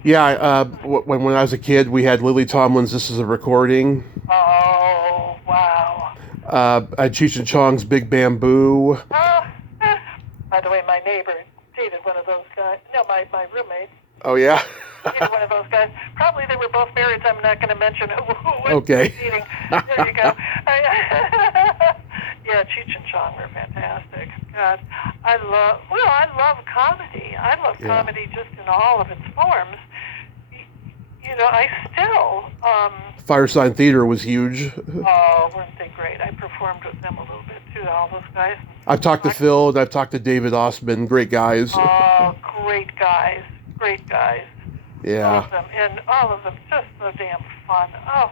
Yeah. When I was a kid, we had Lily Tomlin's "This Is a Recording." Oh, wow. I had Cheech and Chong's "Big Bamboo." By the way, my neighbor dated one of those guys. No, my roommate. Oh yeah. Dated one of those guys. Probably they were both married. So I'm not going to mention who was Okay. dating. There you go. Yeah, Cheech and Chong were fantastic. God, I love comedy. I love comedy just in all of its forms. You know, I still. Firesign Theater was huge. Oh, weren't they great? I performed with them a little bit too. All those guys. I've talked to Phil and I've talked to David Osman. Great guys. Oh, great guys. Great guys. Yeah. All of them. And all of them just so damn fun. Oh,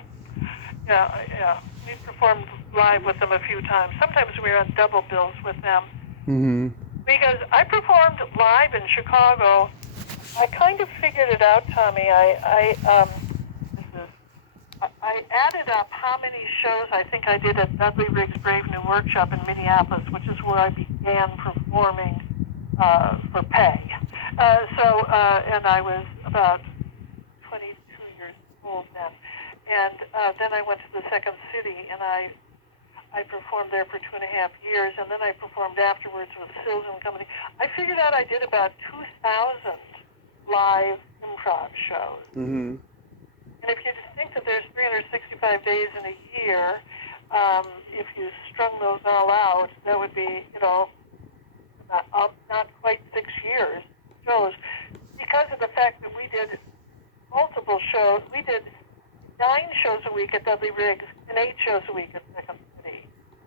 yeah. We performed live with them a few times. Sometimes we were on double bills with them. Mm-hmm. Because I performed live in Chicago. I kind of figured it out, Tommy. I added up how many shows I think I did at Dudley Riggs' Brave New Workshop in Minneapolis, which is where I began performing for pay. And I was about 22 years old then. And then I went to the Second City, and I performed there for 2.5 years, and then I performed afterwards with Sills and Company. I figured out I did about 2,000 live improv shows. Mm-hmm. And if you just think that there's 365 days in a year, if you strung those all out, that would be, not quite 6 years shows. Because of the fact that we did multiple shows, we did 9 shows a week at Dudley Riggs and 8 shows a week at Second City,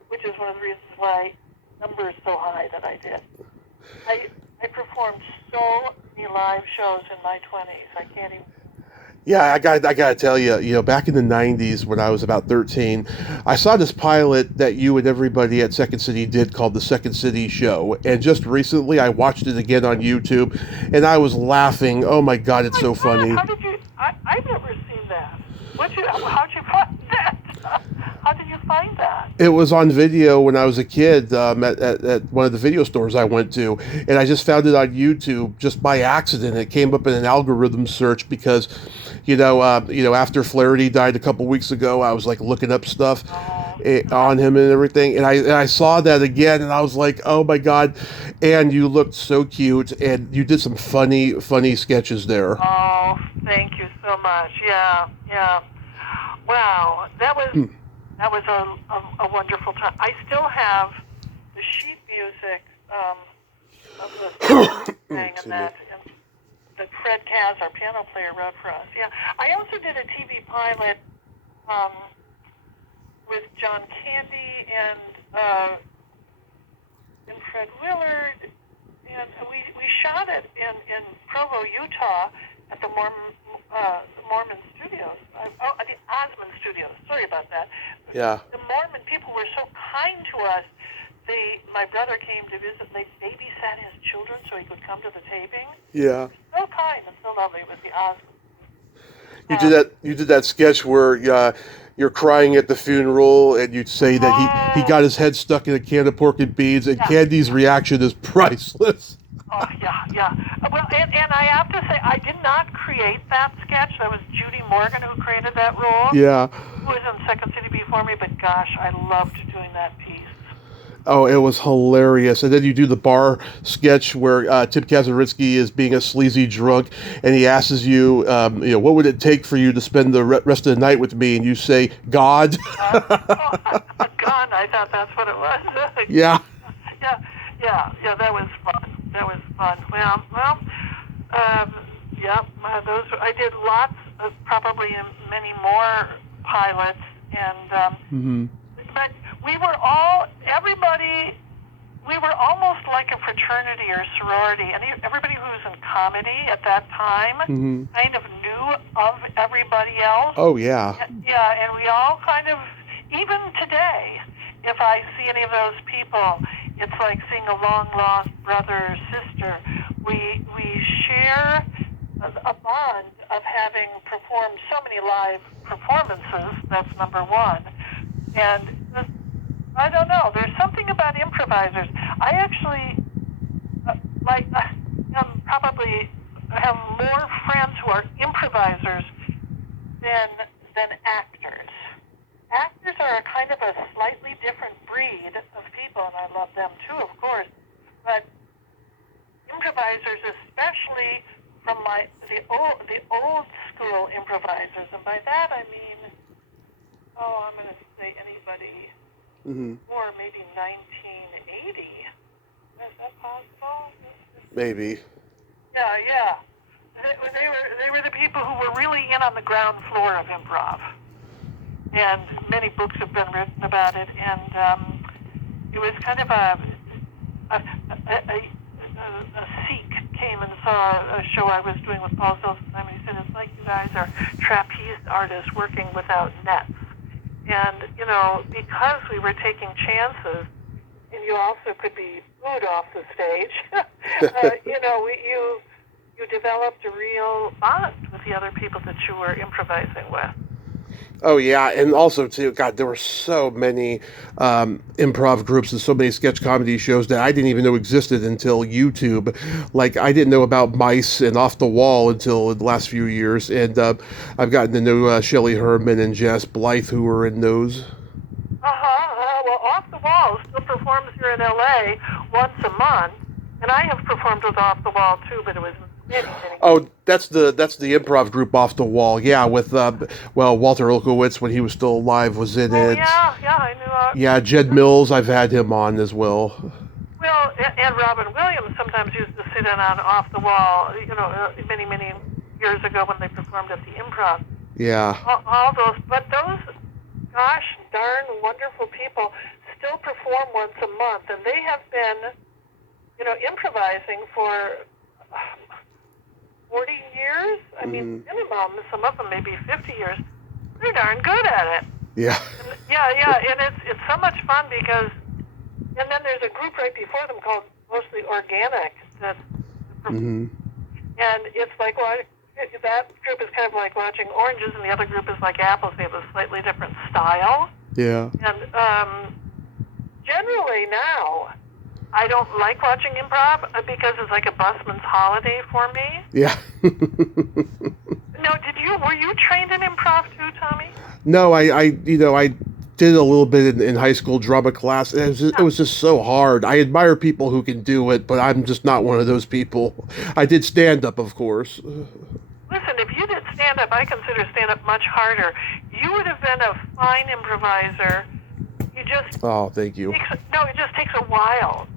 which is one of the reasons why number is so high that I did. I performed so many live shows in my 20s. I can't even. Yeah, I got to tell you, back in the 90s when I was about 13, I saw this pilot that you and everybody at Second City did called The Second City Show. And just recently I watched it again on YouTube and I was laughing. Oh my God, it's so funny. How did you, I've never seen that. How'd you find that? How did you find that? It was on video when I was a kid at one of the video stores I went to, and I just found it on YouTube just by accident. It came up in an algorithm search because, after Flaherty died a couple weeks ago, I was like looking up stuff on him and everything, and I saw that again, and I was like, oh my God! And you looked so cute, and you did some funny sketches there. Oh, thank you so much. Yeah. Wow, that was a wonderful time. I still have the sheet music of the thing and that Fred Kaz, our piano player, wrote for us. Yeah, I also did a TV pilot with John Candy and Fred Willard, and we shot it in Provo, Utah, at the Mormon Studios. The Osmond Studios. Sorry about that. Yeah. The Mormon people were so kind to us. My brother came to visit. They babysat his children so he could come to the taping. Yeah. So kind and so lovely with the Osmond. You did that sketch where you're crying at the funeral, and you'd say that he got his head stuck in a can of pork and beans, and Candy's reaction is priceless. Oh, yeah. Well, and I have to say, I did not create that sketch. That was Judy Morgan who created that role. Yeah. Who was in Second City before me, but gosh, I loved doing that piece. Oh, it was hilarious. And then you do the bar sketch where Tim Kazurinsky is being a sleazy drunk, and he asks you, what would it take for you to spend the rest of the night with me? And you say, God. A gun, I thought that's what it was. Yeah. Yeah, that was fun. Well, those I did lots of probably many more pilots, and but we were almost like a fraternity or sorority, and everybody who was in comedy at that time kind of knew of everybody else. Oh yeah. Yeah, and we all kind of, even today, if I see any of those people, it's like seeing a long-lost brother or sister. We share a bond of having performed so many live performances. That's number one. And I don't know. There's something about improvisers. I actually probably have more friends who are improvisers than actors. Actors are a kind of a slightly different breed of people, and I love them too, of course. But improvisers, especially from the old school improvisers, and by that I mean, I'm going to say anybody, or maybe 1980. Is that possible? Maybe. Yeah. They were the people who were really in on the ground floor of improv, and many books have been written about it. And it was kind of a Sikh came and saw a show I was doing with Paul Sills, and he said, "It's like you guys are trapeze artists working without nets." And because we were taking chances, and you also could be booed off the stage, you developed a real bond with the other people that you were improvising with. Oh, yeah, and also, too, God, there were so many improv groups and so many sketch comedy shows that I didn't even know existed until YouTube. Like, I didn't know about Mice and Off the Wall until the last few years, and I've gotten to know Shelley Herman and Jess Blythe, who were in those. Well, Off the Wall still performs here in L.A. once a month, and I have performed with Off the Wall, too, but it was many. Oh, that's the improv group Off the Wall. Yeah, with Walter Olkowitz, when he was still alive, was in it. Yeah, I knew. Yeah, Jed Mills, I've had him on as well. Well, and Robin Williams sometimes used to sit in on Off the Wall, many years ago when they performed at the Improv. Yeah. All those, but those, gosh darn wonderful people still perform once a month, and they have been, improvising for 40 years. I mean, minimum. Some of them maybe 50 years. They're darn good at it. Yeah. And it's so much fun because, and then there's a group right before them called Mostly Organic and it's like, that group is kind of like watching oranges, and the other group is like apples. They have a slightly different style. Yeah. And generally now, I don't like watching improv because it's like a busman's holiday for me. Yeah. No, were you trained in improv too, Tommy? No, I did a little bit in high school drama class. It was just so hard. I admire people who can do it, but I'm just not one of those people. I did stand-up, of course. Listen, if you did stand-up, I consider stand-up much harder. You would have been a fine improviser. Oh, thank you. It just takes a while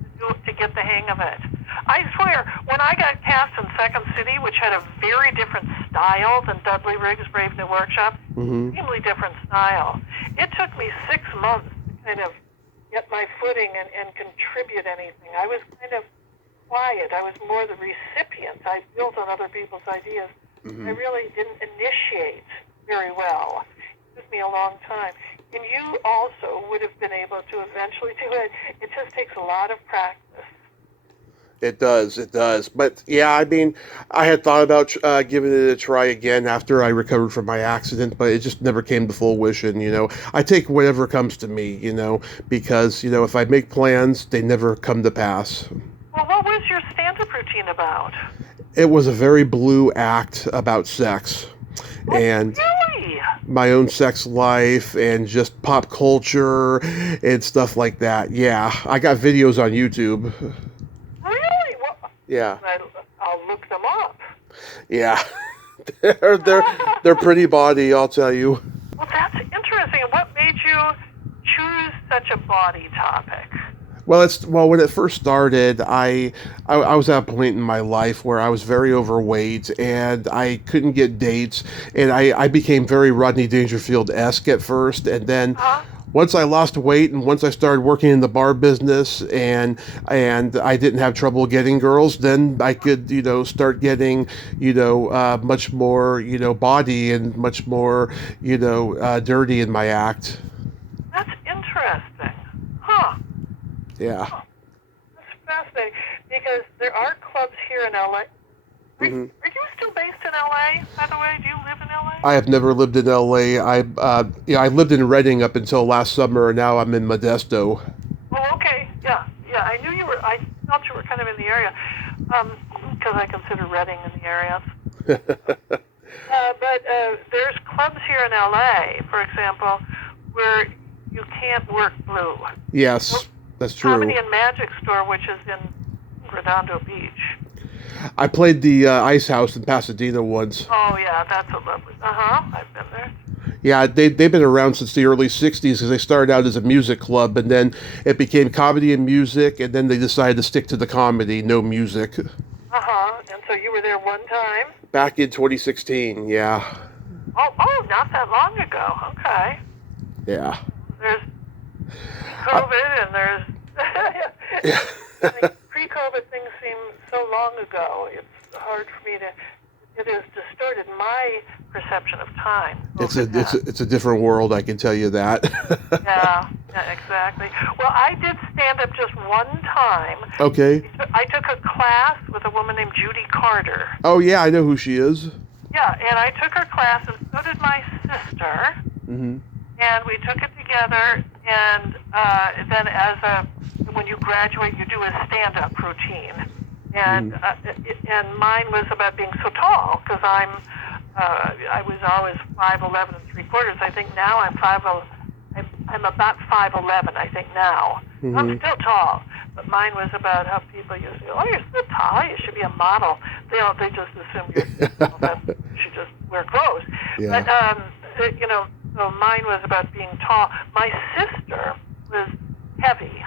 to get the hang of it. I swear, when I got cast in Second City, which had a very different style than Dudley Riggs' Brave New Workshop, extremely different style, it took me 6 months to kind of get my footing and contribute anything. I was kind of quiet. I was more the recipient. I built on other people's ideas. I really didn't initiate very well. It took me a long time. And you also would have been able to eventually do it. It just takes a lot of practice. It does. But yeah, I mean, I had thought about giving it a try again after I recovered from my accident, but it just never came to fruition. I take whatever comes to me, because, if I make plans, they never come to pass. Well, what was your stand-up routine about? It was a very blue act about sex. And really? My own sex life and just pop culture and stuff like that. Yeah, I got videos on YouTube. Really? Well, yeah. I'll look them up. Yeah, they're pretty body, I'll tell you. Well, that's interesting. What made you choose such a body topic? Well, when it first started, I was at a point in my life where I was very overweight and I couldn't get dates, and I became very Rodney Dangerfield-esque at first, and then once I lost weight and once I started working in the bar business and I didn't have trouble getting girls, then I could start getting much more body and much more dirty in my act. That's interesting. Huh. Yeah. because there are clubs here in LA. Are you still based in LA, by the way? Do you live in LA? I have never lived in LA. I lived in Redding up until last summer, and now I'm in Modesto. Oh, okay. Yeah. I knew you were. I thought you were kind of in the area, because I consider Redding in the area. But there's clubs here in LA, for example, where you can't work blue. Yes, that's true. Comedy and Magic Store, which is in Redondo Beach. I played the Ice House in Pasadena once. Oh, yeah, that's a lovely. I've been there. Yeah, they've been around since the early 60s because they started out as a music club, and then it became comedy and music, and then they decided to stick to the comedy, no music. And so you were there one time? Back in 2016, yeah. Oh, not that long ago. Okay. Yeah. There's COVID and there's... Yeah. Pre-COVID things seem so long ago. It's hard for me to... It has distorted my perception of time. It's a different world, I can tell you that. Yeah, exactly. Well, I did stand up just one time. Okay. I took a class with a woman named Judy Carter. Oh, yeah, I know who she is. Yeah, and I took her class, and so did my sister. Mm-hmm. And we took it together, and then when you graduate, you do a stand-up routine. And and mine was about being so tall, because I was always 5'11" and 3/4. I think now I'm about 5'11", I think now. Mm-hmm. I'm still tall, but mine was about how people used to say, "Oh, you're so tall, you should be a model." They just assume you should just wear clothes. Yeah. But so mine was about being tall. My sister was heavy,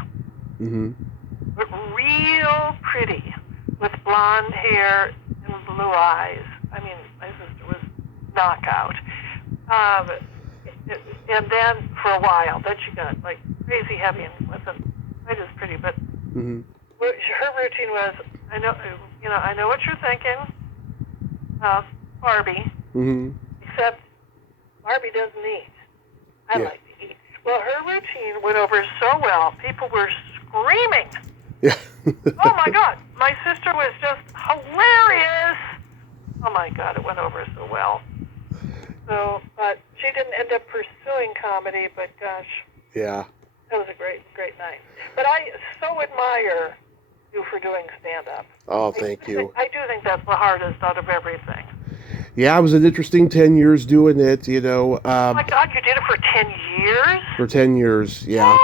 but real pretty, with blonde hair and blue eyes. I mean, my sister was knockout. And then for a while, then she got like crazy heavy and wasn't quite as pretty. But her routine was, I know what you're thinking, Barbie. Except Barbie doesn't eat. I like to eat. Well, her routine went over so well. People were screaming. Yeah. Oh my God, my sister was just hilarious. Oh my God, it went over so well. So, but she didn't end up pursuing comedy, but gosh. Yeah. That was a great night. But I so admire you for doing stand-up. Oh, thank you. I do think that's the hardest out of everything. Yeah, it was an interesting 10 years doing it, oh my God, you did it for 10 years? For 10 years, yeah.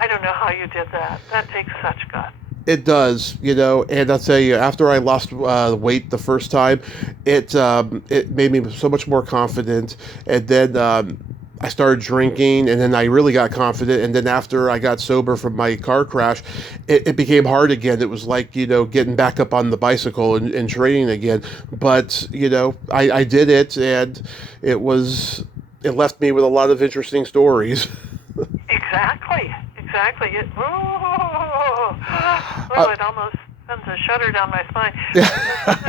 I don't know how you did that. That takes such guts. It does, and I'll tell you, after I lost weight the first time, it made me so much more confident, and then I started drinking, and then I really got confident, and then after I got sober from my car crash, it became hard again. It was like, getting back up on the bicycle and training again, but, I did it, and it left me with a lot of interesting stories. Exactly. It almost sends a shudder down my spine.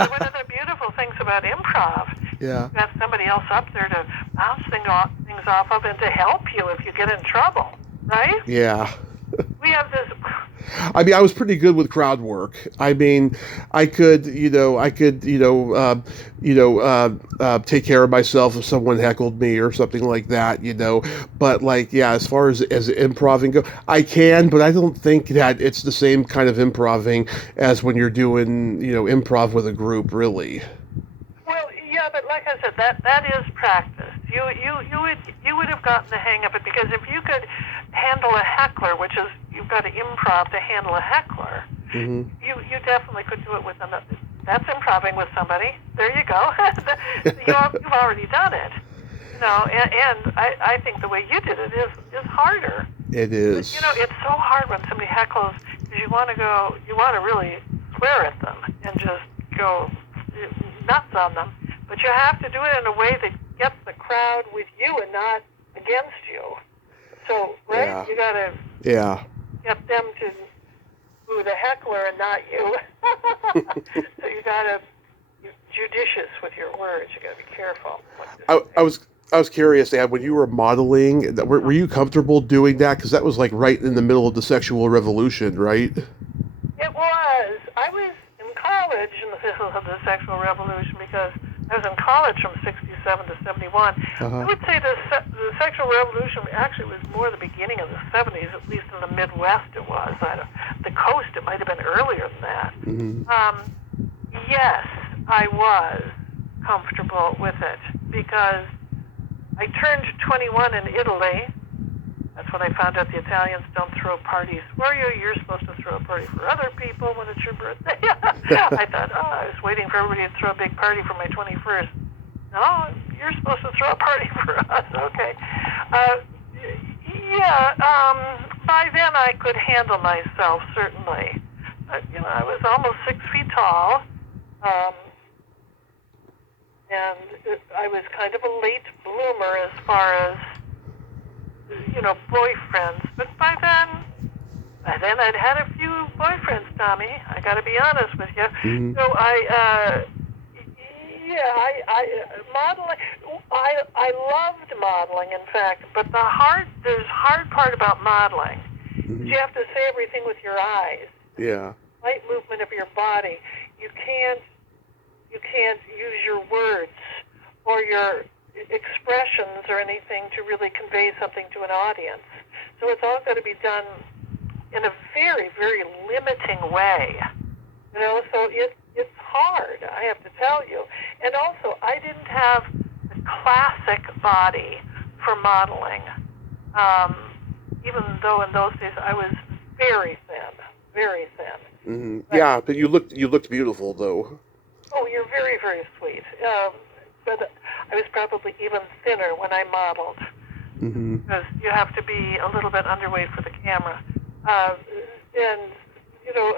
One of the beautiful things about improv, yeah, you have somebody else up there to bounce things off of and to help you if you get in trouble, right? Yeah. We have this... I mean, I was pretty good with crowd work. I mean, I could take care of myself if someone heckled me or something like that, But as far as improving go, I can, but I don't think that it's the same kind of improving as when you're doing, improv with a group, really. Well, yeah, but like I said, that is practice. You would have gotten the hang of it, because if you could handle a heckler, which is, you've got to improv to handle a heckler, you definitely could do it with another. That's improving with somebody. There you go. You've already done it. And I think the way you did it is harder. It is. But, it's so hard when somebody heckles, because you want to really swear at them and just go nuts on them. But you have to do it in a way that gets the crowd with you and not against you. So, right? Yeah. You got to get them to boo the heckler and not you. So you got to be judicious with your words. You got to be careful. I was curious, Ann, when you were modeling, were you comfortable doing that? Because that was like right in the middle of the sexual revolution, right? It in the middle of the sexual revolution because I was in college from 67 to 71. I would say the sexual revolution actually was more the beginning of the 70s, at least in the Midwest it was. The coast, it might have been earlier than that. Yes, I was comfortable with it because I turned 21 in Italy. That's when I found out the Italians don't throw parties for you. You're supposed to throw a party for other people when it's your birthday. I thought, I was waiting for everybody to throw a big party for my 21st. No, you're supposed to throw a party for us. Okay. By then I could handle myself, certainly. But, I was almost 6 feet tall. And I was kind of a late bloomer as far as, boyfriends. But by then I'd had a few boyfriends, Tommy. I got to be honest with you. So modeling. I loved modeling, in fact. But there's hard part about modeling. You have to say everything with your eyes. Yeah. Light movement of your body. You can't use your words or your expressions or anything to really convey something to an audience. So it's all got to be done in a very, very limiting way. So it's hard, I have to tell you. And also, I didn't have the classic body for modeling, even though in those days I was very thin, very thin. Yeah, but you looked beautiful, though. Oh, you're very, very sweet. But I was probably even thinner when I modeled. Because you have to be a little bit underweight for the camera. And,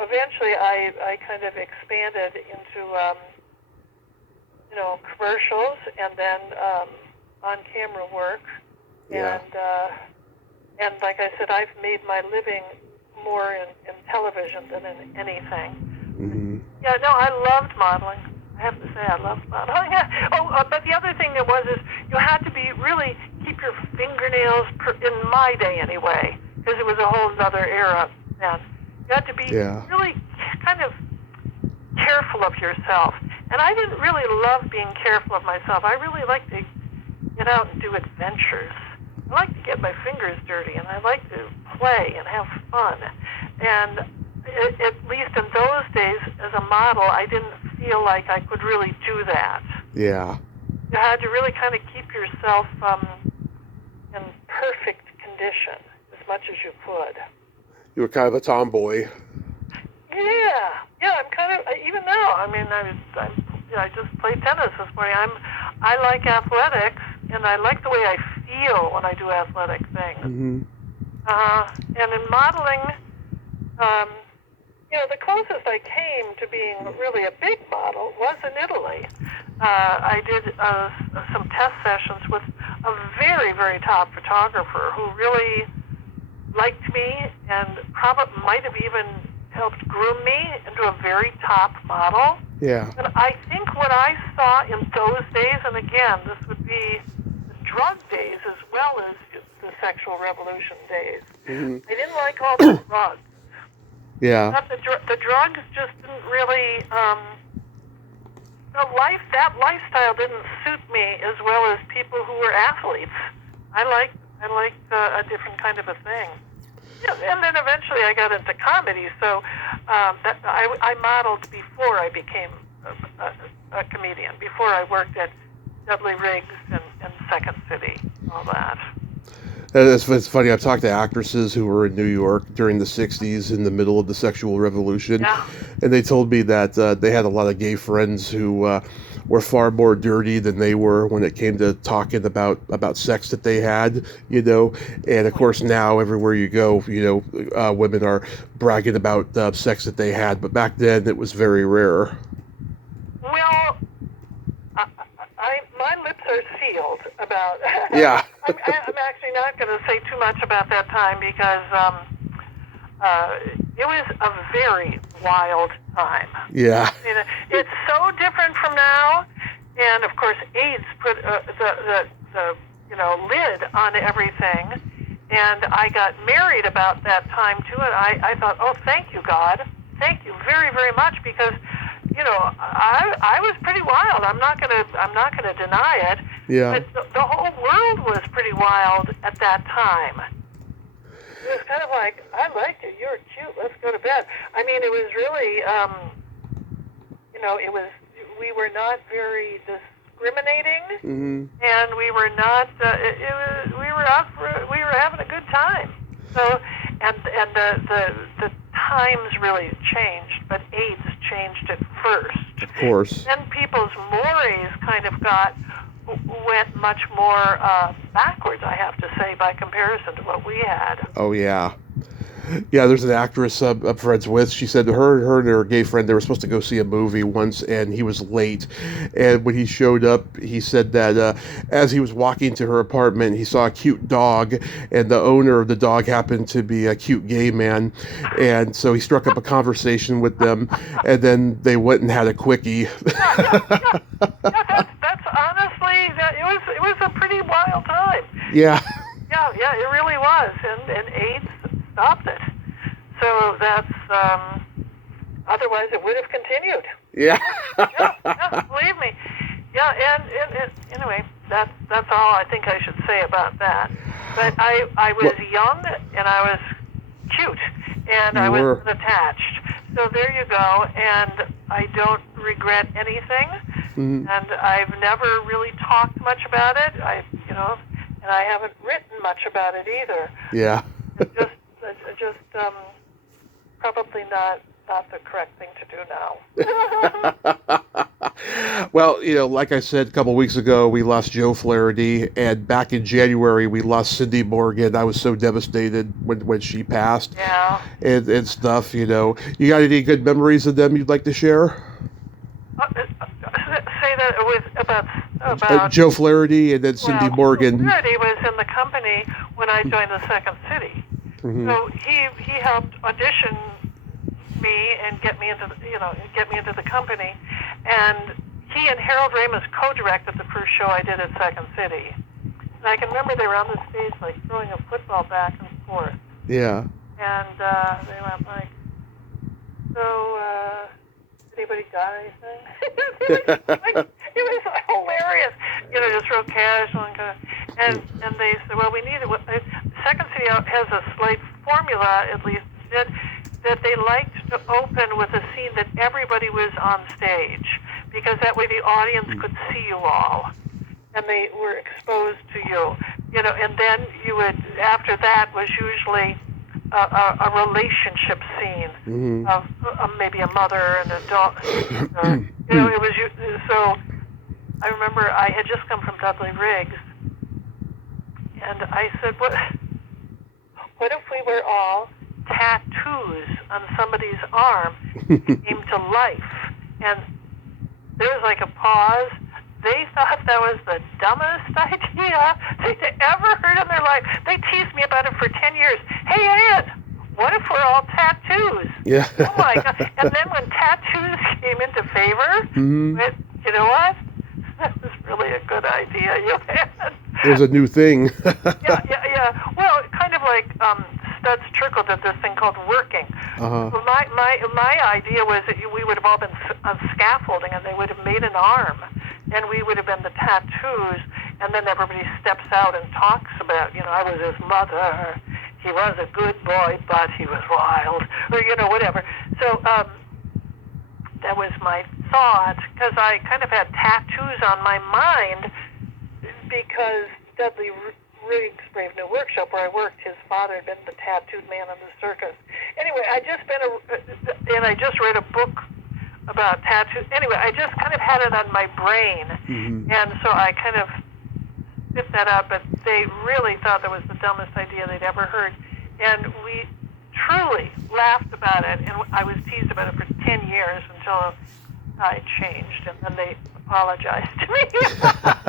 eventually I kind of expanded into, commercials and then on-camera work. Yeah. And like I said, I've made my living more in television than in anything. Yeah, no, I loved modeling. I have to say I loved modeling. But the other thing is you had to keep your fingernails, in my day anyway, because it was a whole other era then. You had to be really kind of careful of yourself. And I didn't really love being careful of myself. I really like to get out and do adventures. I like to get my fingers dirty, and I like to play and have fun. And at least in those days, as a model, I didn't feel like I could really do that. Yeah. You had to really kind of keep yourself in perfect condition as much as you could. You were kind of a tomboy. Yeah. I'm kind of even now. I mean, I just played tennis this morning. I like athletics, and I like the way I feel when I do athletic things. And in modeling, the closest I came to being really a big model was in Italy. I did some test sessions with a very, very top photographer who really liked me and probably might have even helped groom me into a very top model. Yeah. And I think what I saw in those days, and again, this would be the drug days as well as the sexual revolution days. I didn't like all the drugs. Yeah. The drugs just didn't really, that lifestyle didn't suit me as well as people who were athletes. I liked a different kind of a thing. Yeah, and then eventually I got into comedy, so I modeled before I became a comedian, before I worked at Dudley Riggs and Second City, all that. It's funny, I've talked to actresses who were in New York during the 60s in the middle of the sexual revolution, and they told me that they had a lot of gay friends who were far more dirty than they were when it came to talking about sex that they had, and of course now everywhere you go, women are bragging about sex that they had, but back then it was very rare. Well, my lips are sealed about. Yeah. I'm actually not going to say too much about that time because it was a very wild time. Yeah. It's so different from now, and of course AIDS put the lid on everything. And I got married about that time too, and I thought, oh, thank you, God, thank you very, very much, because I was pretty wild. I'm not gonna deny it. Yeah. But the whole world was pretty wild at that time. It was kind of like, I liked you. You were cute. Let's go to bed. I mean, it was really, it was. We were not very discriminating, and we were not. We were having a good time. So, and the times really changed, but AIDS changed it first. Of course. Then people's mores kind of went much more backwards, I have to say, by comparison to what we had. Oh, yeah. Yeah, there's an actress I'm friends with. She said her and her gay friend, they were supposed to go see a movie once, and he was late. And when he showed up, he said that as he was walking to her apartment, he saw a cute dog, and the owner of the dog happened to be a cute gay man. And so he struck up a conversation with them, and then they went and had a quickie. That's honestly, it was a pretty wild time. Yeah. Yeah, it really was. And AIDS stopped it. So that's, otherwise it would have continued. Yeah. yeah, believe me. Yeah, and anyway, that's all I think I should say about that. But I was young, and I was cute, and I was attached. So there you go, and I don't regret anything, and I've never really talked much about it. And I haven't written much about it either. Yeah. It's just probably not the correct thing to do now. Well, like I said a couple weeks ago, we lost Joe Flaherty, and back in January, we lost Cindy Morgan. I was so devastated when she passed. Yeah. And stuff, You got any good memories of them you'd like to share? Say that about Joe Flaherty and then Cindy Morgan. Joe Flaherty was in the company when I joined the Second City. So he helped audition me and get me into the company, and he and Harold Ramis co-directed the first show I did at Second City. And I can remember they were on the stage like throwing a football back and forth. Yeah. And they went like, so anybody got anything? It was hilarious, just real casual and they said, well, we need it. Second City has a slight formula, at least, that they liked to open with a scene that everybody was on stage, because that way the audience could see you all, and they were exposed to you, and then you would, after that was usually a relationship scene of maybe a mother and a daughter. It was so. I remember I had just come from Dudley Riggs, and I said, "What if we were all tattoos on somebody's arm came to life?" And there was like a pause. They thought that was the dumbest idea they'd ever heard in their life. They teased me about it for 10 years. Hey, Ed, what if we're all tattoos? Yeah. Oh, my God. And then when tattoos came into favor, you know what? That was really a good idea you had. It was a new thing. Yeah. Well, kind of like Studs Trickle did this thing called working. Well, my idea was that we would have all been on scaffolding, and they would have made an arm, and we would have been the tattoos, and then everybody steps out and talks about, I was his mother, he was a good boy, but he was wild, or, whatever. So that was my thought, because I kind of had tattoos on my mind, because Dudley Riggs' Brave New Workshop, where I worked, his father had been the tattooed man on the circus. Anyway, I just read a book about tattoos. Anyway, I just kind of had it on my brain, and so I kind of spit that out, but they really thought that was the dumbest idea they'd ever heard, and we truly laughed about it, and I was teased about it for 10 years until I changed, and then they apologized to me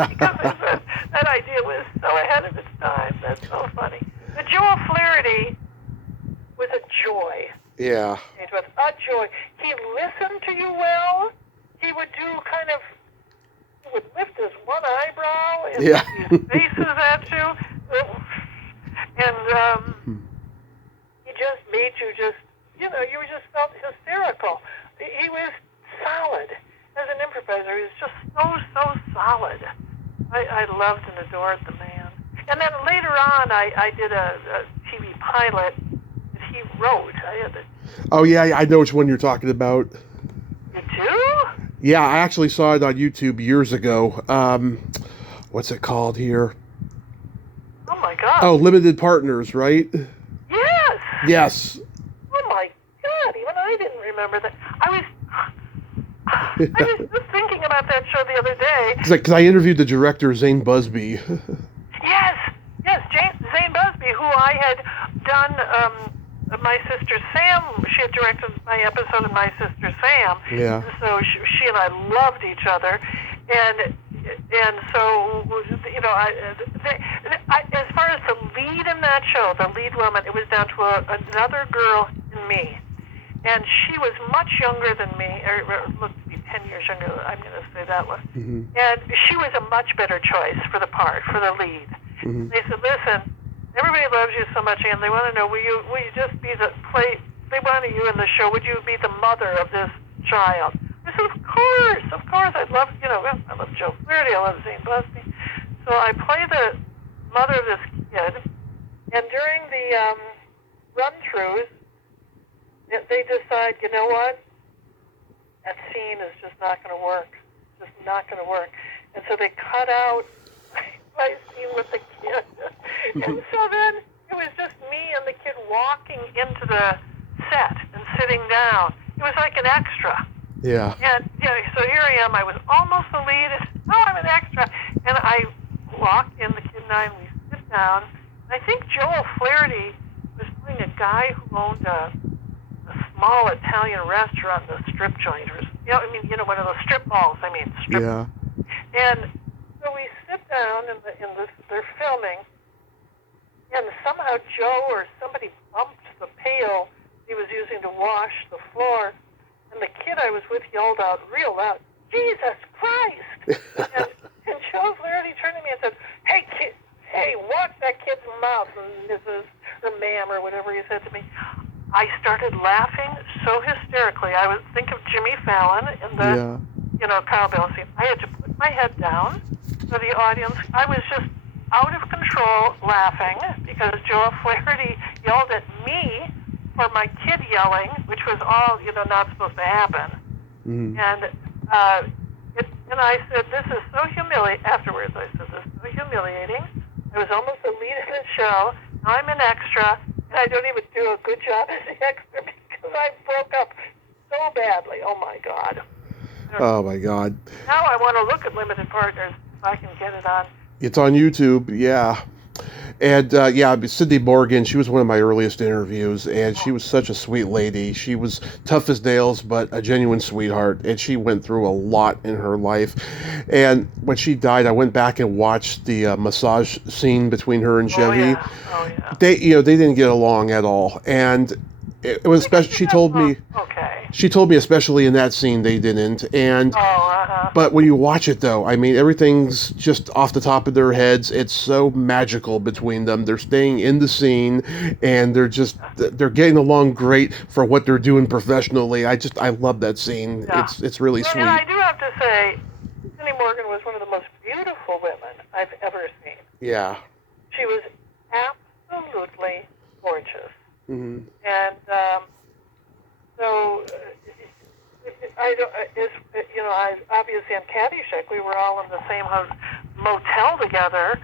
because they said that idea was so ahead of its time. That's so funny. But Joe Flaherty was a joy. Yeah. It was a joy. He listened to you well. He would do he would lift his one eyebrow and his faces at you. And he just made you you just felt hysterical. He was solid. supervisor. He was just so solid. I loved and adored the man. And then later on, I did a TV pilot that he wrote. Oh, yeah, I know which one you're talking about. You do? Yeah, I actually saw it on YouTube years ago. What's it called here? Oh, my God. Oh, Limited Partners, right? Yes. Yes. Oh, my God. Even I didn't remember that. I was just thinking about that show the other day. Because I interviewed the director, Zane Busby. Yes, Zane Busby, who I had done My Sister Sam. She had directed my episode of My Sister Sam. Yeah. And so she and I loved each other, and so as far as the lead in that show, the lead woman, it was down to another girl and me. And she was much younger than me, or looked to be 10 years younger, I'm going to say that one. Mm-hmm. And she was a much better choice for the part, for the lead. Mm-hmm. They said, listen, everybody loves you so much, and they want to know, will you just be they wanted you in the show, would you be the mother of this child? I said, of course, I love Joe Flaherty, I love Zane Busby. So I play the mother of this kid, and during the run-throughs, they decide, you know what? That scene is just not going to work. It's just not going to work. And so they cut out my scene with the kid. And so then it was just me and the kid walking into the set and sitting down. It was like an extra. Yeah. And so here I am. I was almost the lead. Oh, I'm an extra. And I walked in, the kid and we sit down. And I think Joel Flaherty was playing a guy who owned a small Italian restaurant, the strip joint, or one of those strip malls. Strip. Yeah. And so we sit down they're filming, and somehow Joe or somebody bumped the pail he was using to wash the floor, and the kid I was with yelled out real loud, "Jesus Christ!" and Joe Flaherty turned to me and said, "Hey kid, watch that kid's mouth, Mrs. or ma'am," or whatever he said to me. I started laughing so hysterically. I would think of Jimmy Fallon in the Kyle Bell scene. I had to put my head down for the audience. I was just out of control laughing because Joel Flaherty yelled at me for my kid yelling, which was all, not supposed to happen. Mm-hmm. And I said, this is so humiliating. Afterwards, I said, this is so humiliating. I was almost the lead of the show. Now I'm an extra. I don't even do a good job as an extra because I broke up so badly. Oh, my God. Oh, my God. Now I want to look at Limited Partners if I can get it on. It's on YouTube, yeah. And, Cindy Morgan, she was one of my earliest interviews, and she was such a sweet lady. She was tough as nails, but a genuine sweetheart, and she went through a lot in her life. And when she died, I went back and watched the massage scene between her and Chevy. Oh, yeah. They didn't get along at all, and it was special. She told me. Okay. She told me, especially in that scene, they didn't. And but when you watch it, though, everything's just off the top of their heads. It's so magical between them. They're staying in the scene, and they're getting along great for what they're doing professionally. I love that scene. Yeah. It's really sweet. And I do have to say, Cindy Morgan was one of the most beautiful women I've ever seen. Yeah. She was absolutely gorgeous. Mm-hmm. And obviously on Caddyshack, we were all in the same motel together,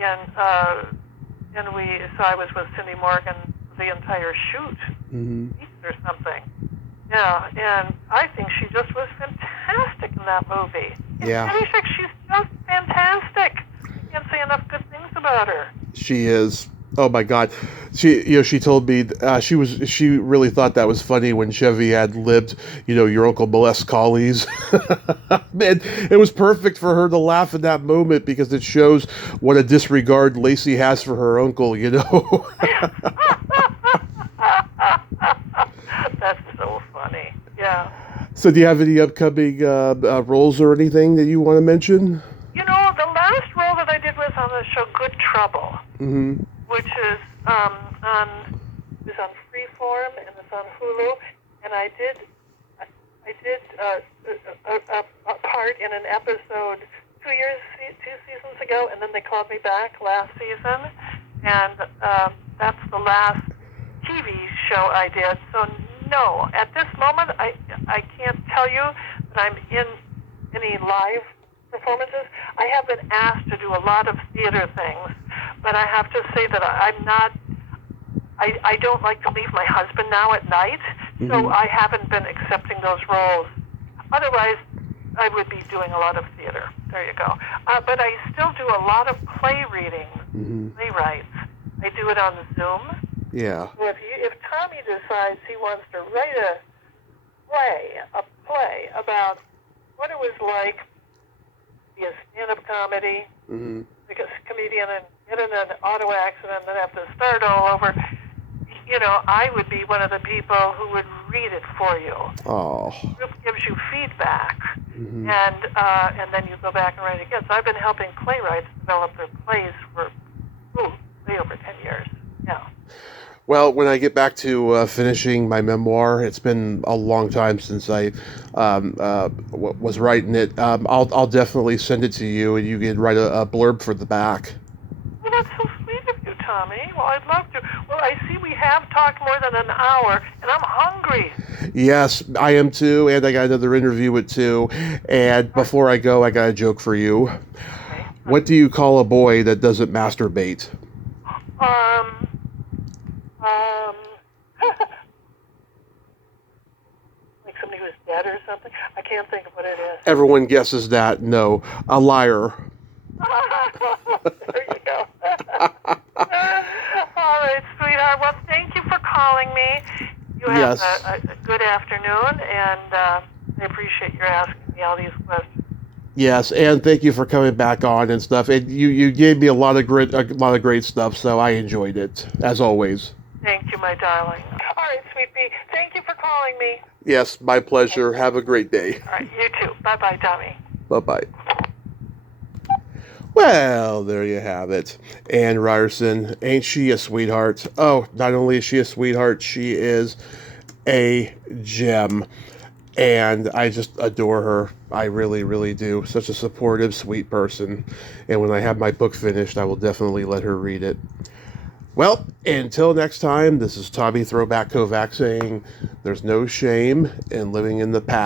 and so I was with Cindy Morgan the entire shoot, weeks or something. Yeah, and I think she just was fantastic in that movie. In Caddyshack, she's just fantastic. Can't say enough good things about her. She is. Oh my God, she told me she really thought that was funny when Chevy had lived, your uncle molest collies. Man, it was perfect for her to laugh in that moment because it shows what a disregard Lacey has for her uncle. That's so funny. Yeah. So, do you have any upcoming roles or anything that you want to mention? The last role that I did was on the show Good Trouble. Mm-hmm. Which is on Freeform and it's on Hulu, and I did a part part in an episode 2 seasons ago, and then they called me back last season, and that's the last TV show I did. So no, at this moment, I can't tell you that I'm in any live performances. I have been asked to do a lot of theater things, but I have to say that I'm not. I don't like to leave my husband now at night, so I haven't been accepting those roles. Otherwise, I would be doing a lot of theater. There you go. But I still do a lot of play readings, playwrights. I do it on Zoom. Yeah. So if Tommy decides he wants to write a play about what it was like to be a stand-up comedy, because comedian and get in an auto accident and then have to start all over, I would be one of the people who would read it for you. Oh. The group gives you feedback, and then you go back and write again. So I've been helping playwrights develop their plays for way over 10 years. Yeah. Well, when I get back to finishing my memoir, it's been a long time since I was writing it. I'll definitely send it to you, and you can write a blurb for the back. Well, that's so sweet of you, Tommy. Well, I'd love to. Well, I see we have talked more than an hour, and I'm hungry. Yes, I am too, and I got another interview at 2. And before I go, I got a joke for you. Okay. What do you call a boy that doesn't masturbate? Like somebody who's dead or something? I can't think of what it is. Everyone guesses that. No, a liar. There you go. All right, sweetheart. Well, thank you for calling me. You have a good afternoon, and I appreciate your asking me all these questions. Yes, and thank you for coming back on and stuff. And you gave me a lot of great stuff, so I enjoyed it as always. Thank you, my darling. All right, sweet pea. Thank you for calling me. Yes, my pleasure. Have a great day. All right, you too. Bye-bye, Tommy. Bye-bye. Well, there you have it. Ann Ryerson, ain't she a sweetheart? Oh, not only is she a sweetheart, she is a gem. And I just adore her. I really, really do. Such a supportive, sweet person. And when I have my book finished, I will definitely let her read it. Well, until next time, this is Tommy Throwback Kovac saying there's no shame in living in the past.